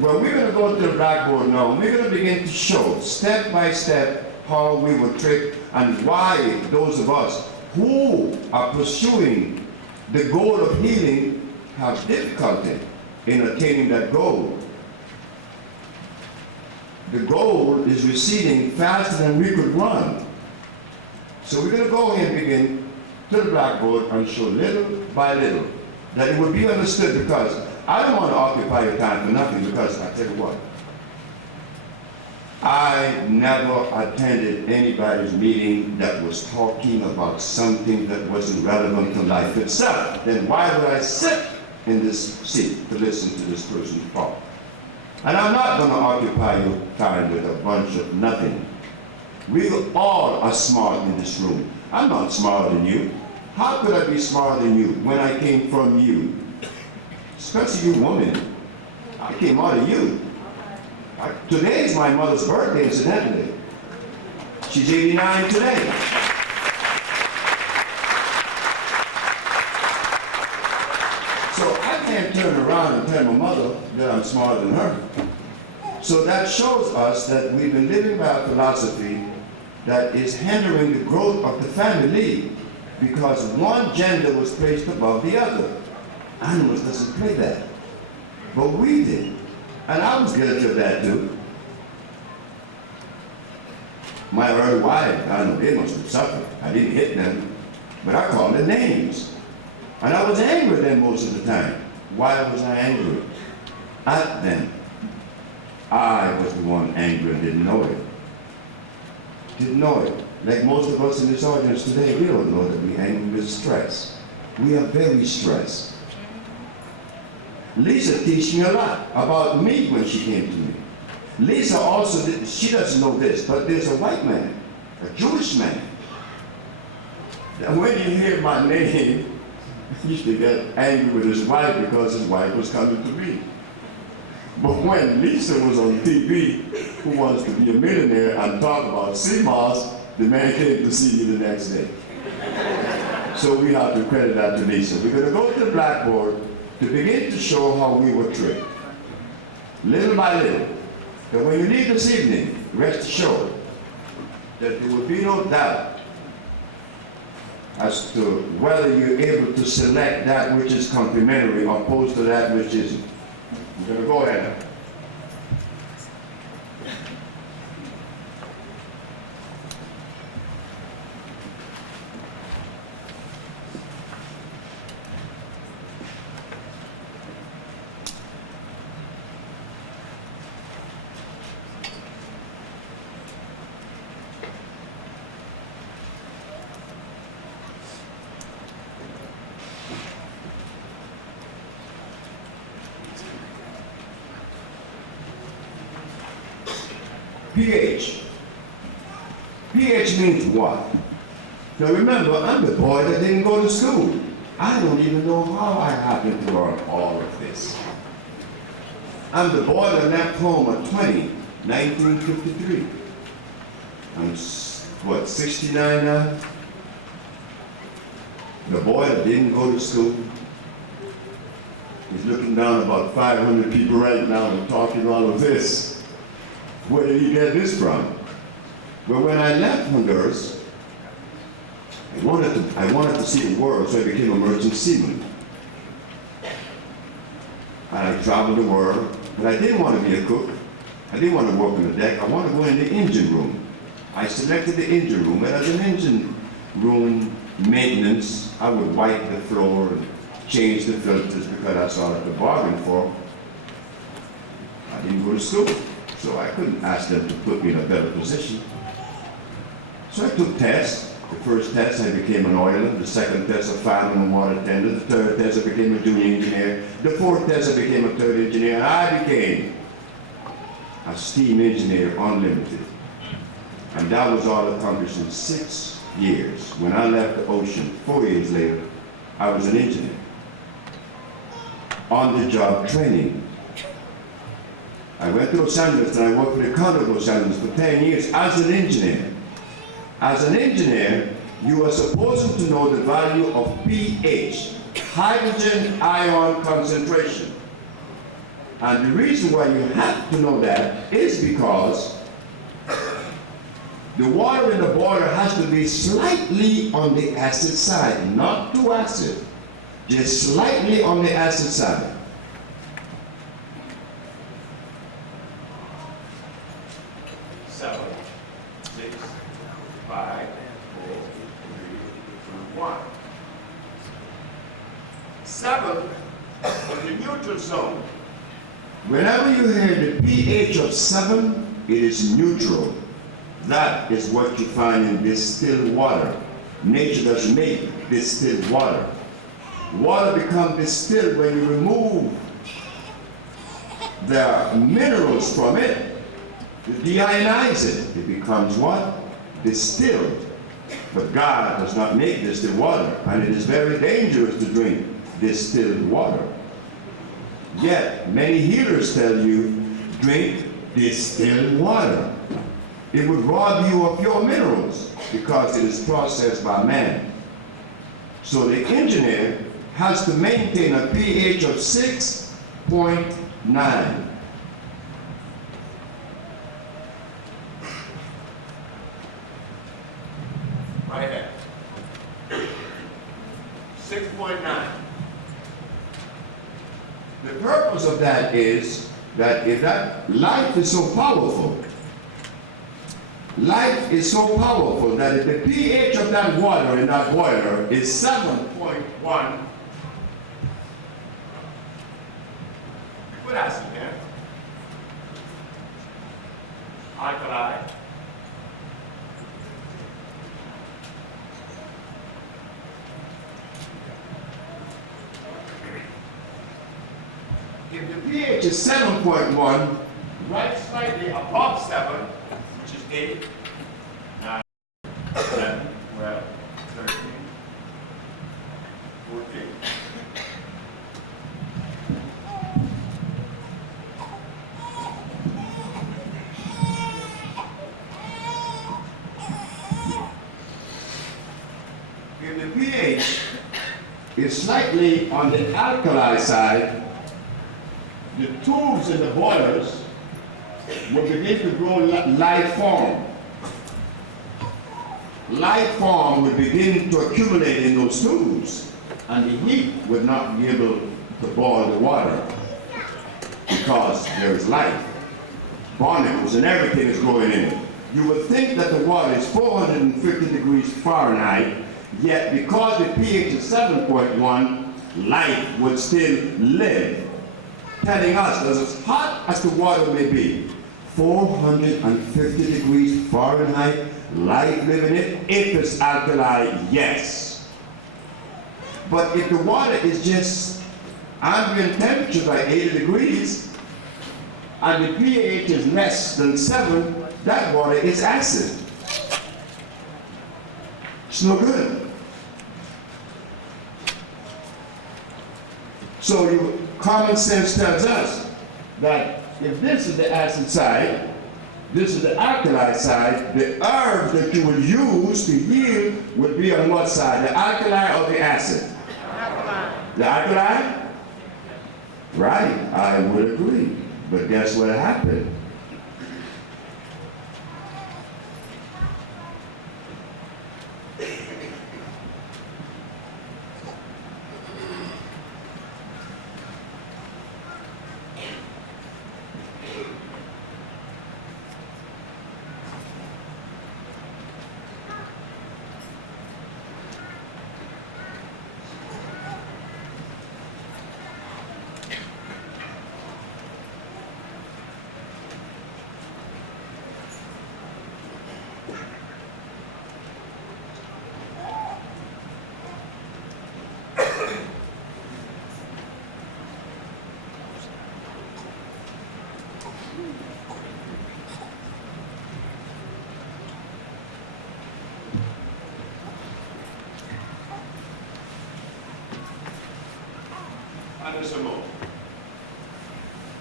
Well, we're going to go to the blackboard now, and we're going to begin to show step by step how we were tricked and why those of us who are pursuing the goal of healing have difficulty in attaining that goal. The goal is receding faster than we could run. So we're going to go ahead and begin to the blackboard and show little by little that it will be understood, because I don't want to occupy your time for nothing, because I tell you what, I never attended anybody's meeting that was talking about something that wasn't relevant to life itself. Then why would I sit in this seat to listen to this person talk? And I'm not going to occupy your time with a bunch of nothing. We all are smart in this room. I'm not smarter than you. How could I be smarter than you when I came from you? Especially you women. I came out of you. Today is my mother's birthday, incidentally. She's 89 today. So I can't turn around and tell my mother that I'm smarter than her. So that shows us that we've been living by a philosophy that is hindering the growth of the family, because one gender was placed above the other. Animals doesn't play that. But we did. And I was guilty of that too. My early wife, I know they must have suffered. I didn't hit them, but I called them names. And I was angry at them most of the time. Why was I angry at them? I was the one angry and didn't know it. Didn't know it. Like most of us in this audience today, we don't know that we're angry with stress. We are very stressed. Lisa teach me a lot about me when she came to me. Lisa also, she doesn't know this, but there's a white man, a Jewish man, And when he heard my name, he used to get angry with his wife because his wife was coming to me. But when Lisa was on TV, Who Wants to Be a Millionaire, and talked about CMOS, the man came to see me the next day. So we have to credit that to Lisa. We're going to go to the blackboard to begin to show how we were tricked, little by little. But when you leave this evening, rest assured that there will be no doubt as to whether you're able to select that which is complementary opposed to that which isn't. I'm going to go ahead now. pH. pH means what? Now remember, I'm the boy that didn't go to school. I don't even know how I happened to learn all of this. I'm the boy that left home at 20, 1953. I'm, what, 69 now? The boy that didn't go to school. He's looking down about 500 people right now and talking all of this. Where did he get this from? Well, when I left Honduras, I wanted to see the world, so I became a merchant seaman. And I traveled the world, but I didn't want to be a cook. I didn't want to work on the deck. I wanted to go in the engine room. I selected the engine room, and as an engine room maintenance, I would wipe the floor and change the filters because that's all I could bargain for. I didn't go to school, so I couldn't ask them to put me in a better position. So I took tests. The first test, I became an oiler. The second test, a fireman and water tender. The third test, I became a junior engineer. The fourth test, I became a third engineer. And I became a steam engineer unlimited. And that was all accomplished in 6 years. When I left the ocean, 4 years later, I was an engineer. On-the-job training. I went to Los Angeles and I worked for the county of Los Angeles for 10 years as an engineer. As an engineer, you are supposed to know the value of pH, hydrogen ion concentration. And the reason why you have to know that is because the water in the boiler has to be slightly on the acid side, not too acid, just slightly on the acid side. Zone. Whenever you hear the pH of 7, it is neutral. That is what you find in distilled water. Nature doesn't make distilled water. Water becomes distilled when you remove the minerals from it. You deionize it. It becomes what? Distilled. But God does not make distilled water, and it is very dangerous to drink distilled water. Yet, many healers tell you, drink distilled water. It would rob you of your minerals because it is processed by man. So the engineer has to maintain a pH of 6.9. Right there. 6.9. The purpose of that is that if that life is so powerful, that if the pH of that water in that boiler is 7.1, good acid there, alkali, if the pH is 7.1, right slightly above 7, which is 8, 9, 11, 12, 13, is slightly on the alkali side, the tubes in the boilers will begin to grow light form. Light form will begin to accumulate in those tubes, and the heat would not be able to boil the water because there is light. Barnacles and everything is growing in it. You would think that the water is 450 degrees Fahrenheit, yet because the pH is 7.1, life would still live, telling us that as hot as the water may be, 450 degrees Fahrenheit, life live in it. If it's alkali, yes. But if the water is just ambient temperature by 80 degrees, and the pH is less than 7, that water is acid. It's no good. So common sense tells us that if this is the acid side, this is the alkali side, the herbs that you will use to heal would be on what side? The alkali or the acid? Akbar. The alkali? Right, I would agree. But guess what happened? And there's some more.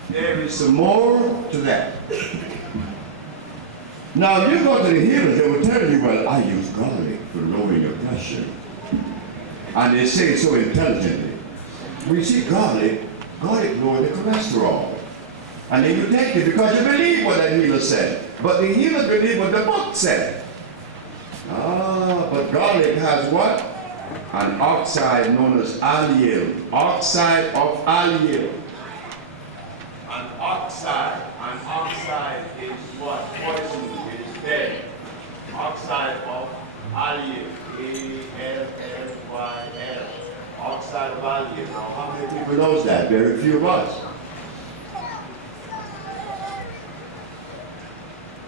There is some more to that. Now, you go to the healers, they will tell you, well, I use garlic for lowering your pressure. And they say it so intelligently. We see garlic lowers the cholesterol. And then you take it because you believe what the healer said. But the healer believed what the book said. But garlic has what? An oxide known as allyl. Oxide of allyl. An oxide is what? Poison. It is dead. Oxide of allyl. A-L-L-Y-L. Oxide of allyl. Now, how many people knows that? Very few of us.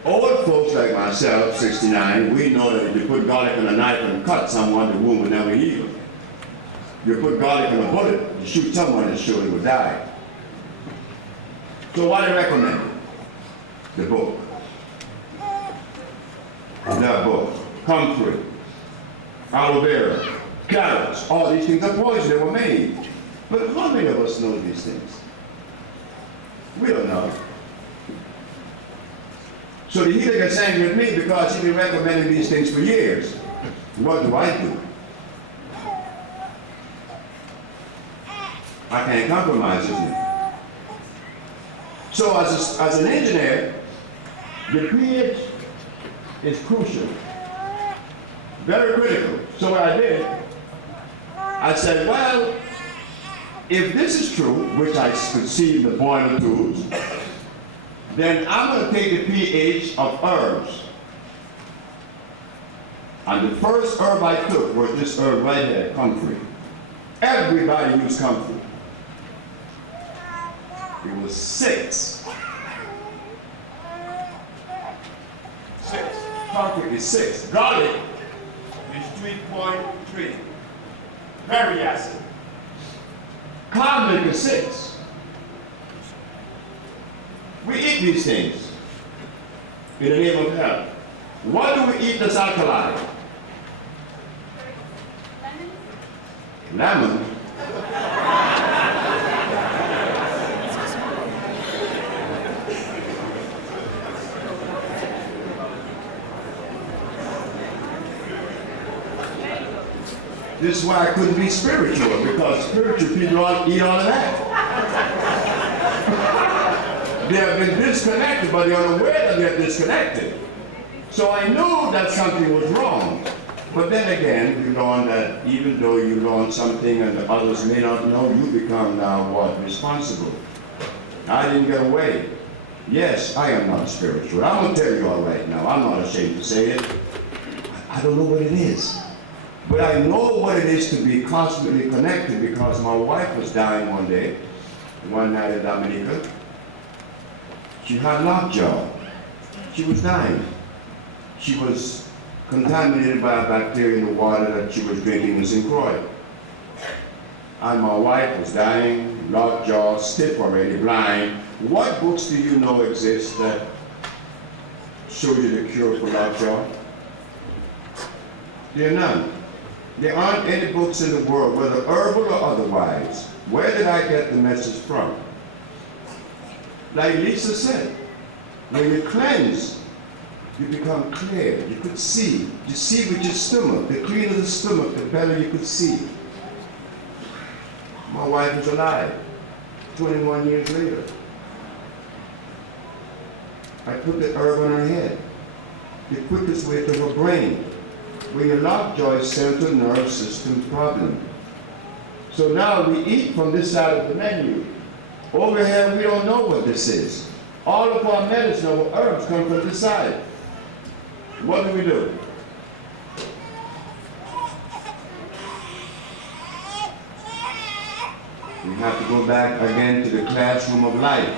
Old folks like myself, 69, we know that if you put garlic on a knife and cut someone, the wound will never heal. You put garlic on a bullet, you shoot someone, and sure it will die. So what do you recommend? The book. That book. Comfrey, aloe vera, carrots, all these things are poison, they were made. But how many of us know these things? We don't know. So the healer gets angry with me because he's been recommending these things for years. What do? I can't compromise, isn't it? So as an engineer, the pH is crucial, very critical. So what I did, I said, well, if this is true, which I could see in the boiler tubes, then I'm going to take the pH of herbs. And the first herb I took was this herb right here, comfrey. Everybody used comfrey. It was 6. Comfrey is 6. Garlic is 3.3. Very acid. Common is 6. We eat these things in the name of health. What do we eat that's alkaline? Lemon. This is why I couldn't be spiritual, because spiritual people eat all of that. They have been disconnected, but they're unaware that they're disconnected. So I knew that something was wrong. But then again, we learn that even though you learn something and the others may not know, you become now what? Responsible. I didn't get away. Yes, I am not spiritual. I'm going to tell you all right now. I'm not ashamed to say it. I don't know what it is. But I know what it is to be constantly connected, because my wife was dying one night in Dominica. She had lockjaw. She was dying. She was contaminated by a bacteria in the water that she was drinking in St. Croix. And my wife was dying, lockjaw, stiff already, blind. What books do you know exist that show you the cure for lockjaw? There are none. There aren't any books in the world, whether herbal or otherwise. Where did I get the message from? Like Lisa said, when you cleanse, you become clear. You could see. You see with your stomach. The cleaner the stomach, the better you could see. My wife is alive, 21 years later. I put the herb on her head, the quickest way to her brain. When your lockjaw is central nervous system problem. So now we eat from this side of the menu. Over here, we don't know what this is. All of our medicine, our herbs come from this side. What do? We have to go back again to the classroom of life.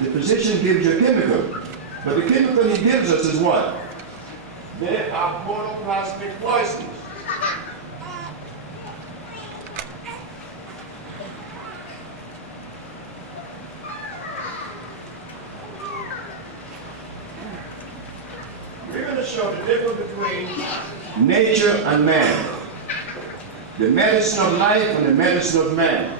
The physician gives you a chemical, but the chemical he gives us is what? They are protoplasmic poisons. We're going to show the difference between nature and man. The medicine of life and the medicine of man.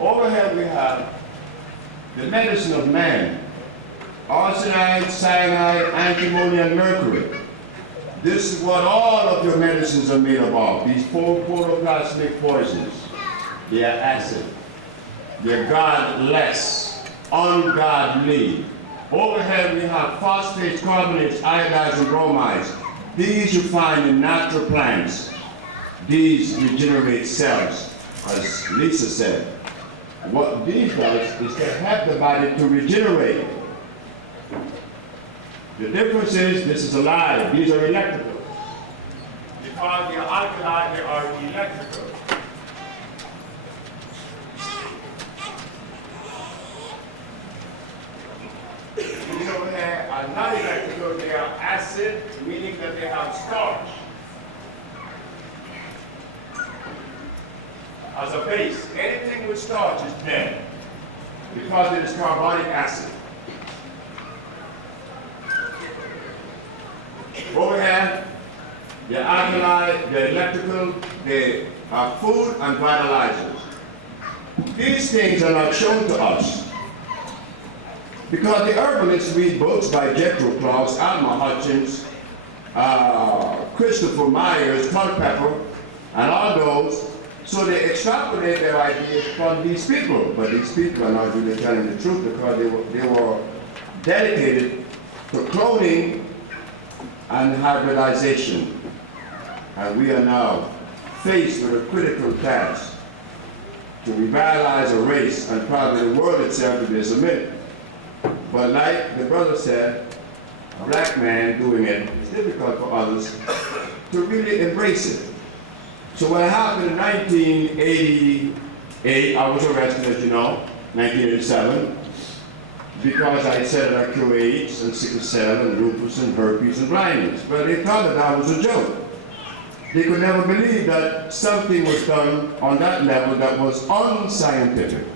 Over here we have the medicine of man. Arsenide, cyanide, antimony, and mercury. This is what all of your medicines are made up of. These four protoplasmic poisons. They are acid. They're godless, ungodly. Over here we have phosphates, carbonates, iodides, and bromides. These you find in natural plants. These regenerate cells, as Lisa said. What these does is to help the body to regenerate. The difference is this is alive. These are electrical. Because they are alkaline, they are electrical. These over here are not electrical, they are acid, meaning that they have starch as a base. Anything with starch is dead because it is carbonic acid. Over here, they're alkaline, they're electrical, they are food and vitalizers. These things are not shown to us. Because the herbalists read books by Jethro Claus, Alma Hutchins, Christopher Myers, Culpepper, and all those, so they extrapolate their ideas from these people. But these people are not really telling the truth because they were dedicated to cloning and hybridization. And we are now faced with a critical task to revitalize a race and probably the world itself to be submitted. But like the brother said, a black man doing it, it's difficult for others to really embrace it. So what happened in 1988, I was arrested, as you know, 1987, because I said that I cure AIDS and sickle cell and lupus and herpes and blindness. But they thought that I was a joke. They could never believe that something was done on that level that was unscientific.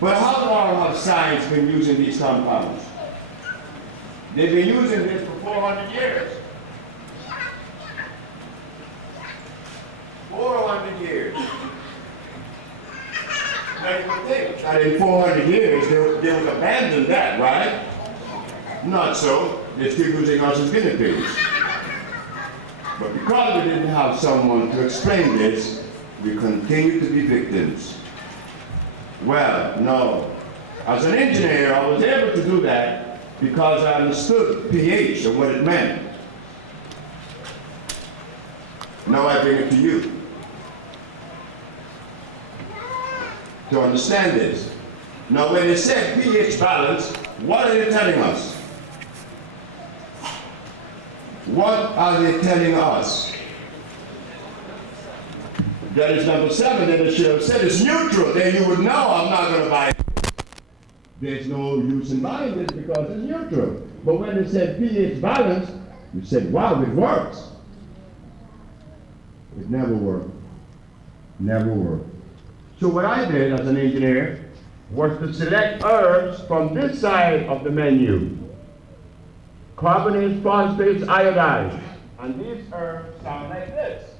But how long have science been using these compounds? They've been using this for 400 years. 400 years. Now you would think that in 400 years they would abandon that, right? Not so. They're still using us as guinea pigs. But because we didn't have someone to explain this, we continue to be victims. Well, no. As an engineer, I was able to do that because I understood pH and what it meant. Now I bring it to you to understand this. Now when they say pH balance, what are they telling us? What are they telling us? That is number 7, then they should have said it's neutral. Then you would know I'm not going to buy it. There's no use in buying this because it's neutral. But when they said pH balance, you said, wow, it works. It never worked. Never worked. So what I did as an engineer was to select herbs from this side of the menu. Carbonates, phosphates, iodized. And these herbs sound like this.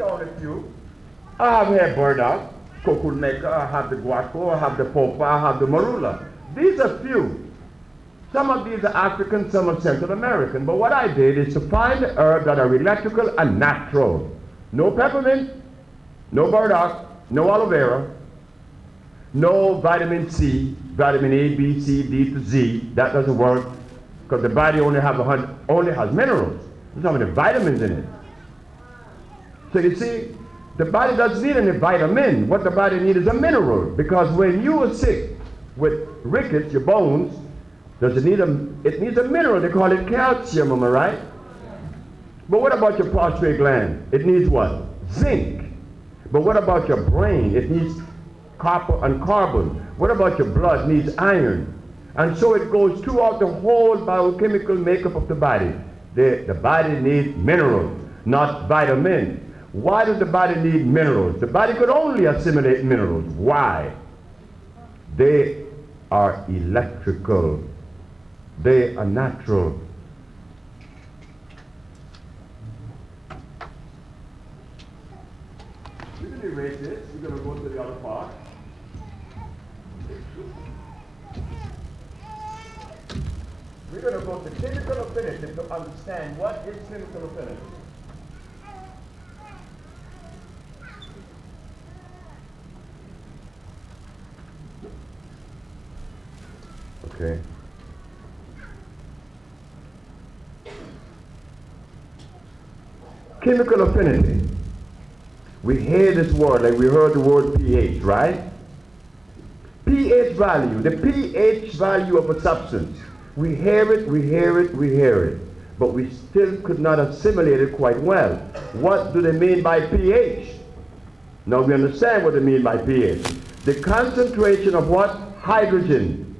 Only few. I have here burdock, cocoa maker, I have the guaco, I have the popa, I have the marula. These are few. Some of these are African, some are Central American. But what I did is to find the herbs that are electrical and natural. No peppermint, no burdock, no aloe vera, no vitamin C, vitamin A, B, C, D to Z. That doesn't work because the body only has minerals. There's not many vitamins in it. So you see, the body doesn't need any vitamin. What the body needs is a mineral. Because when you are sick with rickets, your bones, it needs a mineral. They call it calcium, am I right? But what about your prostate gland? It needs what? Zinc. But what about your brain? It needs copper and carbon. What about your blood? It needs iron. And so it goes throughout the whole biochemical makeup of the body. The body needs minerals, not vitamin. Why does the body need minerals? The body could only assimilate minerals. Why? They are electrical. They are natural. We're going to erase this. We're going to go to the other part. We're going to go to chemical affinity to understand what is chemical affinity. Okay. Chemical affinity. We hear this word like we heard the word pH, right? pH value, the pH value of a substance. We hear it, we hear it, we hear it. but we still could not assimilate it quite well. What do they mean by pH? Now we understand what they mean by pH. The concentration of what? Hydrogen.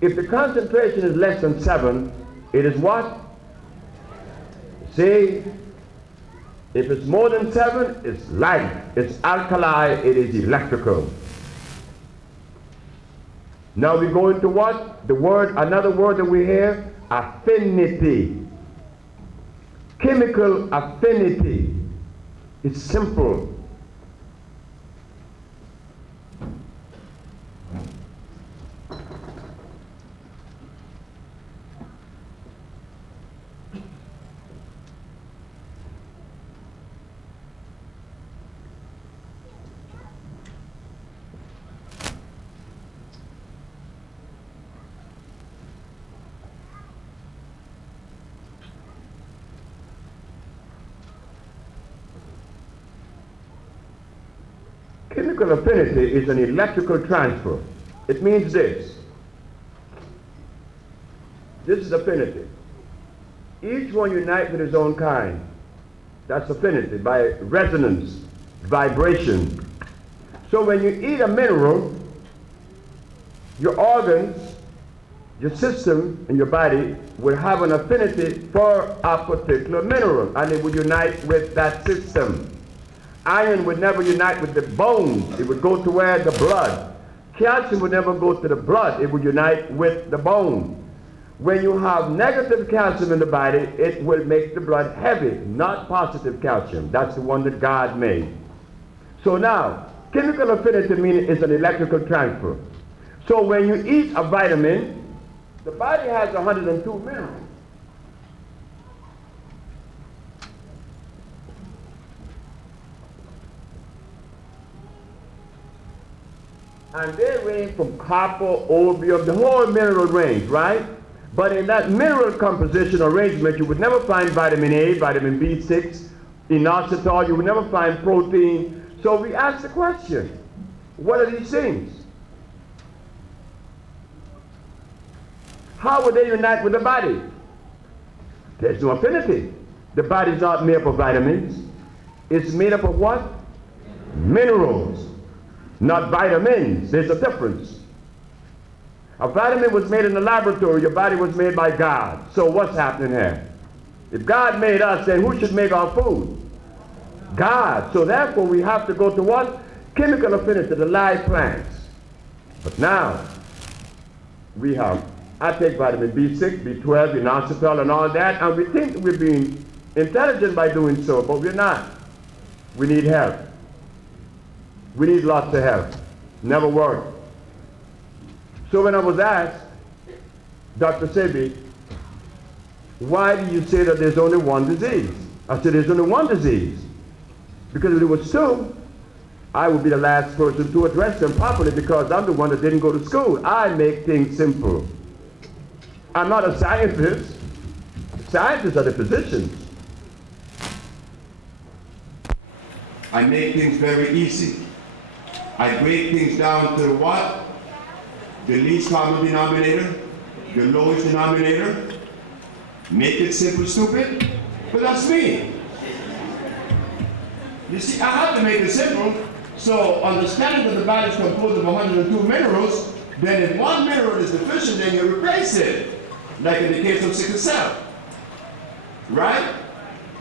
If the concentration is less than 7, it is what? See? If it's more than 7, it's light, it's alkali, it is electrical. Now we go into what? The word, another word that we hear, affinity. Chemical affinity. It's simple. Chemical affinity is an electrical transfer. It means this. This is affinity. Each one unites with his own kind. That's affinity by resonance, vibration. So when you eat a mineral, your organs, your system, and your body will have an affinity for a particular mineral, and it will unite with that system. Iron would never unite with the bones. It would go to where the blood. Calcium would never go to the blood. It would unite with the bone. When you have negative calcium in the body, it will make the blood heavy, not positive calcium. That's the one that God made. So now, chemical affinity meaning is an electrical transfer. So when you eat a vitamin, the body has 102 minerals. And they range from copper, opium, the whole mineral range, right? But in that mineral composition arrangement, you would never find vitamin A, vitamin B6, inositol, you would never find protein. So we ask the question, what are these things? How would they unite with the body? There's no affinity. The body's not made up of vitamins. It's made up of what? Minerals. Not vitamins. There's a difference. A vitamin was made in the laboratory. Your body was made by God. So what's happening here? If God made us, then who should make our food? God. So therefore we have to go to what? Chemical affinity, the live plants. But now, I take vitamin B6, B12, inositol, and all that, and we think we're being intelligent by doing so, but we're not. We need help. We need lots of help. Never worked. So when I was asked, Dr. Sebi, why do you say that there's only one disease? I said, there's only one disease. Because if there was two, I would be the last person to address them properly because I'm the one that didn't go to school. I make things simple. I'm not a scientist. Scientists are the physicians. I make things very easy. I break things down to what? The least common denominator, the lowest denominator. Make it simple, stupid. But that's me. You see, I have to make it simple. So understanding that the body is composed of 102 minerals, then if one mineral is deficient, then you replace it. Like in the case of sickle cell. Right?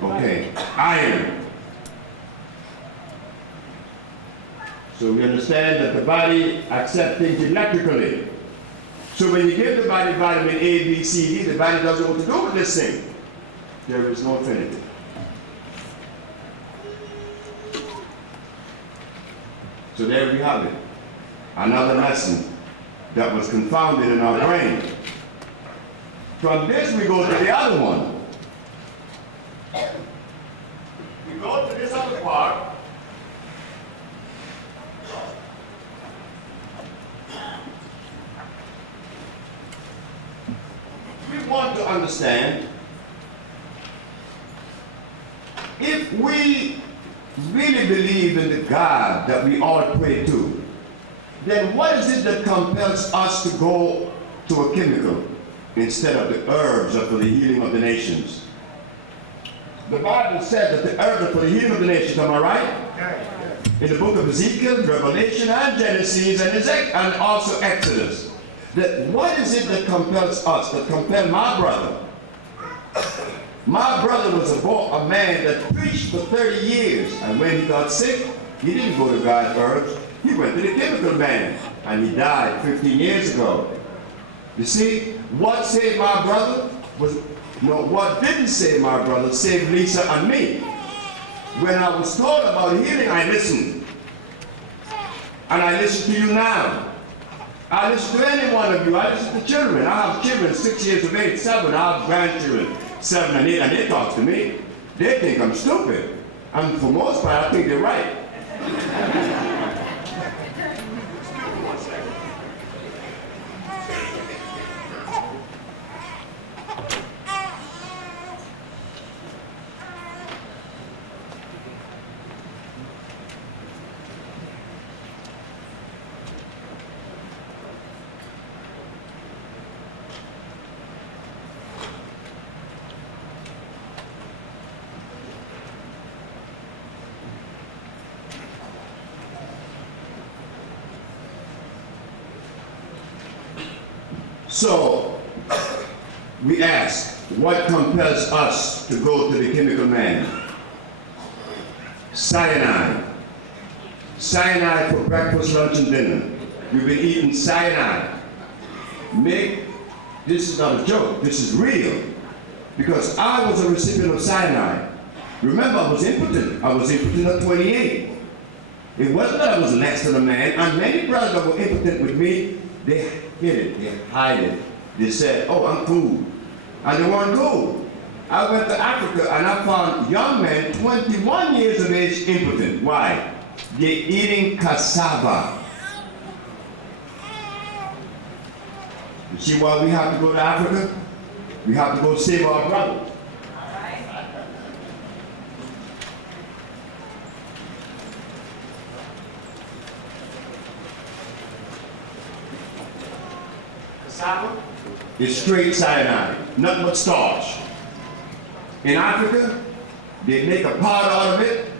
Okay. Iron. So we understand that the body accepts things electrically. So when you give the body vitamin A, B, C, D, the body doesn't know what to do with this thing. There is no affinity. So there we have it. Another lesson that was confounded in our brain. From this we go to the other one. We go to this other part. We want to understand if we really believe in the God that we all pray to, then what is it that compels us to go to a chemical instead of the herbs or for the healing of the nations? The Bible said that the earth for the healing of the nations, am I right? In the book of Ezekiel, Revelation, and Genesis, and also Exodus. That what is it that compels us, that compels my brother? My brother was a man that preached for 30 years, and when he got sick, he didn't go to God's herbs, he went to the chemical man, and he died 15 years ago. You see, what saved my brother was, no, what didn't save my brother saved Lisa and me. When I was taught about healing, I listened. And I listen to you now. I listen to any one of you. I listen to children. I have children 6 years of age, 7. I have grandchildren 7 and 8, and they talk to me. They think I'm stupid. And for most part, I think they're right. So, we ask, what compels us to go to the chemical man? Cyanide. Cyanide for breakfast, lunch, and dinner. We've been eating cyanide. This is not a joke, this is real. Because I was a recipient of cyanide. Remember, I was impotent. I was impotent at 28. It wasn't that I was less than a man, and many brothers that were impotent with me, they hid it, they hide it. They said, oh, I'm cool. And they weren't cool. I went to Africa and I found young men, 21 years of age, impotent. Why? They're eating cassava. You see why we have to go to Africa? We have to go save our brothers. Cassava is straight cyanide, nothing but starch. In Africa, they make a powder out of it,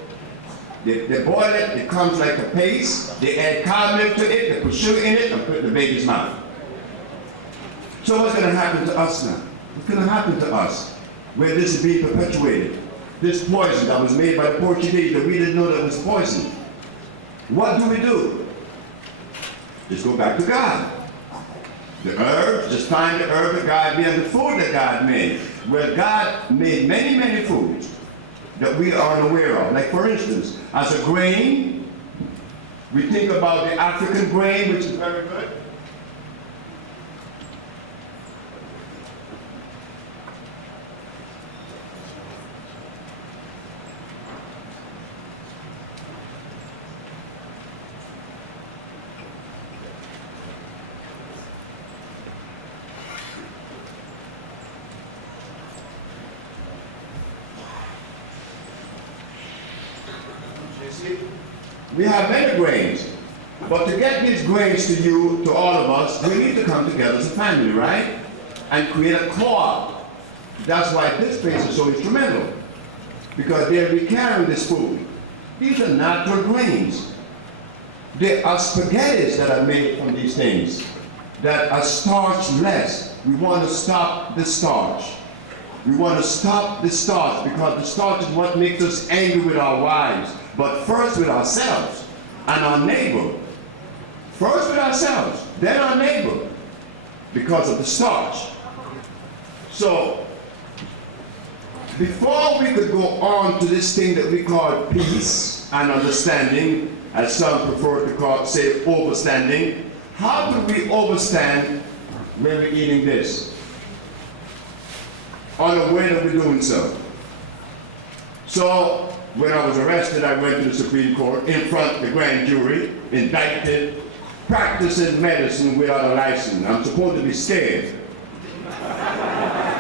they boil it, it comes like a paste, they add cow milk to it, they put sugar in it, and put it in the baby's mouth. So what's going to happen to us now? What's going to happen to us where this is being perpetuated? This poison that was made by the Portuguese that we didn't know that was poison. What do? Just go back to God. The herbs, just find the herb that God made and the food that God made. Where God made many, many foods that we are unaware of. Like for instance, as a grain, we think about the African grain, which is very good. We have many grains, but to get these grains to you, to all of us, we need to come together as a family, right? And create a co-op. That's why this place is so instrumental, because they'll be carrying this food. These are natural grains. They are spaghettis that are made from these things, that are starch-less. We want to stop the starch. We want to stop the starch, because the starch is what makes us angry with our wives. But first with ourselves and our neighbor. First with ourselves, then our neighbor, because of the starch. So, before we could go on to this thing that we call peace and understanding, as some prefer to say overstanding, how do we overstand when we're eating this? Unaware that we're doing so. So, when I was arrested, I went to the Supreme Court in front of the grand jury, indicted, practicing medicine without a license. I'm supposed to be scared.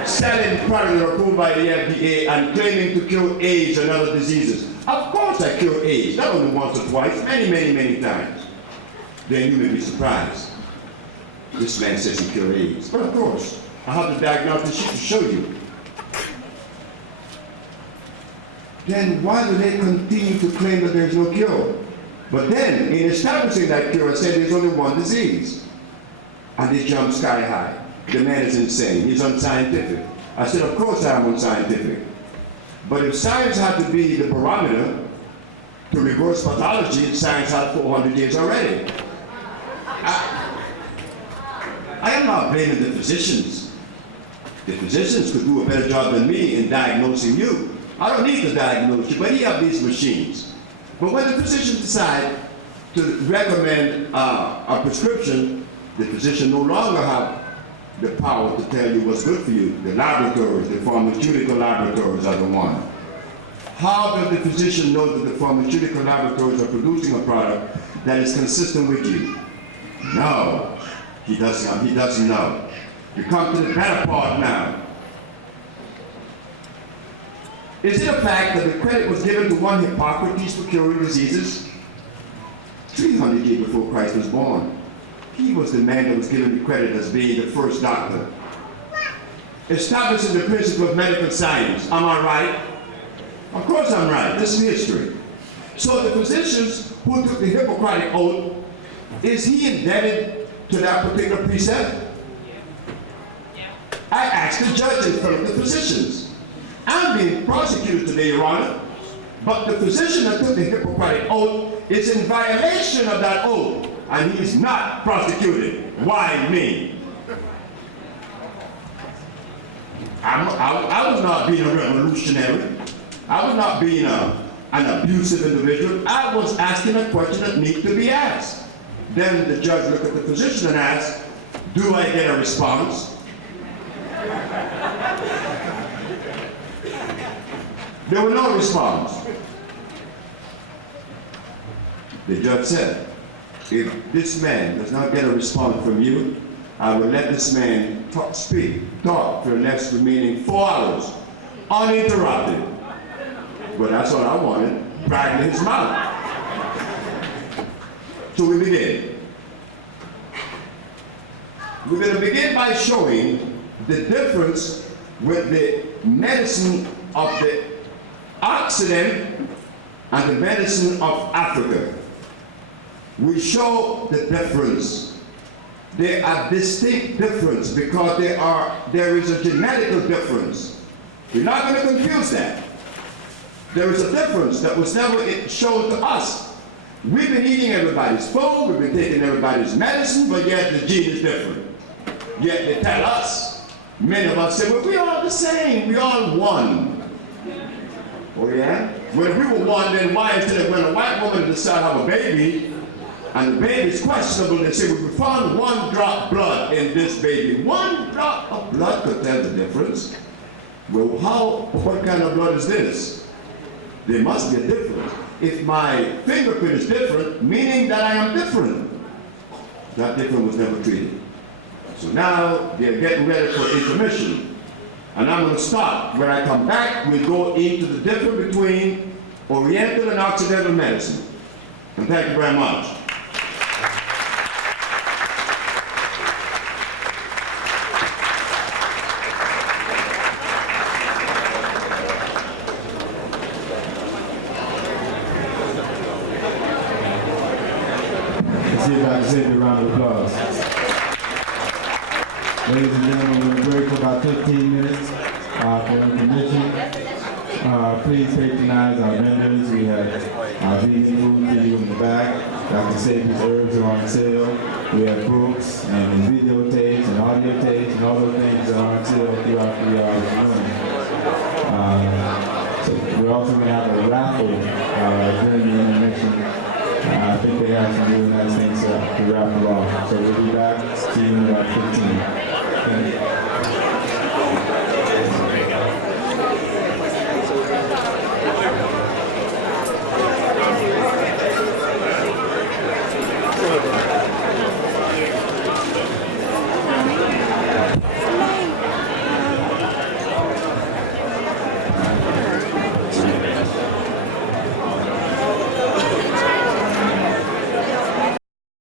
Selling products approved by the FDA and claiming to cure AIDS and other diseases. Of course I cure AIDS, not only once or twice, many, many, many times. Then you may be surprised. This man says he cured AIDS. But of course, I have the diagnostic sheet to show you. then why do they continue to claim that there's no cure? But then, in establishing that cure, I said there's only one disease. And they jump sky high. The man is insane. He's unscientific. I said, of course I'm unscientific. But if science had to be the barometer to reverse pathology, science had 400 years already. I am not blaming the physicians. The physicians could do a better job than me in diagnosing you. I don't need to diagnose you, but you have these machines. But when the physician decides to recommend a prescription, the physician no longer have the power to tell you what's good for you. The laboratories, the pharmaceutical laboratories are the one. How does the physician know that the pharmaceutical laboratories are producing a product that is consistent with you? No, he doesn't know. You come to the better part now. Is it a fact that the credit was given to one Hippocrates for curing diseases? 300 years before Christ was born. He was the man that was given the credit as being the first doctor. Establishing the principle of medical science. Am I right? Of course I'm right. This is history. So the physicians who took the Hippocratic oath, is he indebted to that particular precept? I asked the judge in front of the physicians. I'm being prosecuted today, Your Honor, but the physician that took the Hippocratic oath is in violation of that oath, and he's not prosecuted. Why me? I was not being a revolutionary. I was not being an abusive individual. I was asking a question that needs to be asked. Then the judge looked at the physician and asked, do I get a response? There was no response. The judge said, if this man does not get a response from you, I will let this man talk for the next remaining 4 hours, uninterrupted. But that's what I wanted, dragging his mouth. So we begin. We're going to begin by showing the difference with the medicine of the Occident and the medicine of Africa. We show the difference. They are distinct difference because there is a genetical difference. We're not going to confuse that. There is a difference that was never shown to us. We've been eating everybody's food, we've been taking everybody's medicine, but yet the gene is different. Yet they tell us, many of us say, well, we all the same, we all one. Oh yeah? When we were one, then why is it when a white woman decides to have a baby, and the baby is questionable, they say, well, we found 1 drop blood in this baby. 1 drop of blood could tell the difference. Well, what kind of blood is this? There must be a difference. If my fingerprint is different, meaning that I am different. That difference was never treated. So now they're getting ready for intermission. And I'm going to stop. When I come back, we'll go into the difference between Oriental and Occidental medicine. And thank you very much. See if I can save a round of applause. Ladies and gentlemen, we're going to break for about 15 minutes for intermission. Please patronize our vendors. We have our vegan food for you in the back. Dr. Sebi's herbs are on sale. We have books and videotapes and audio tapes and all those things that are on sale throughout the room. So we're also going to have a raffle during the intermission. I think they have some really nice things to wrap it off. So we'll be back. See you in about 15.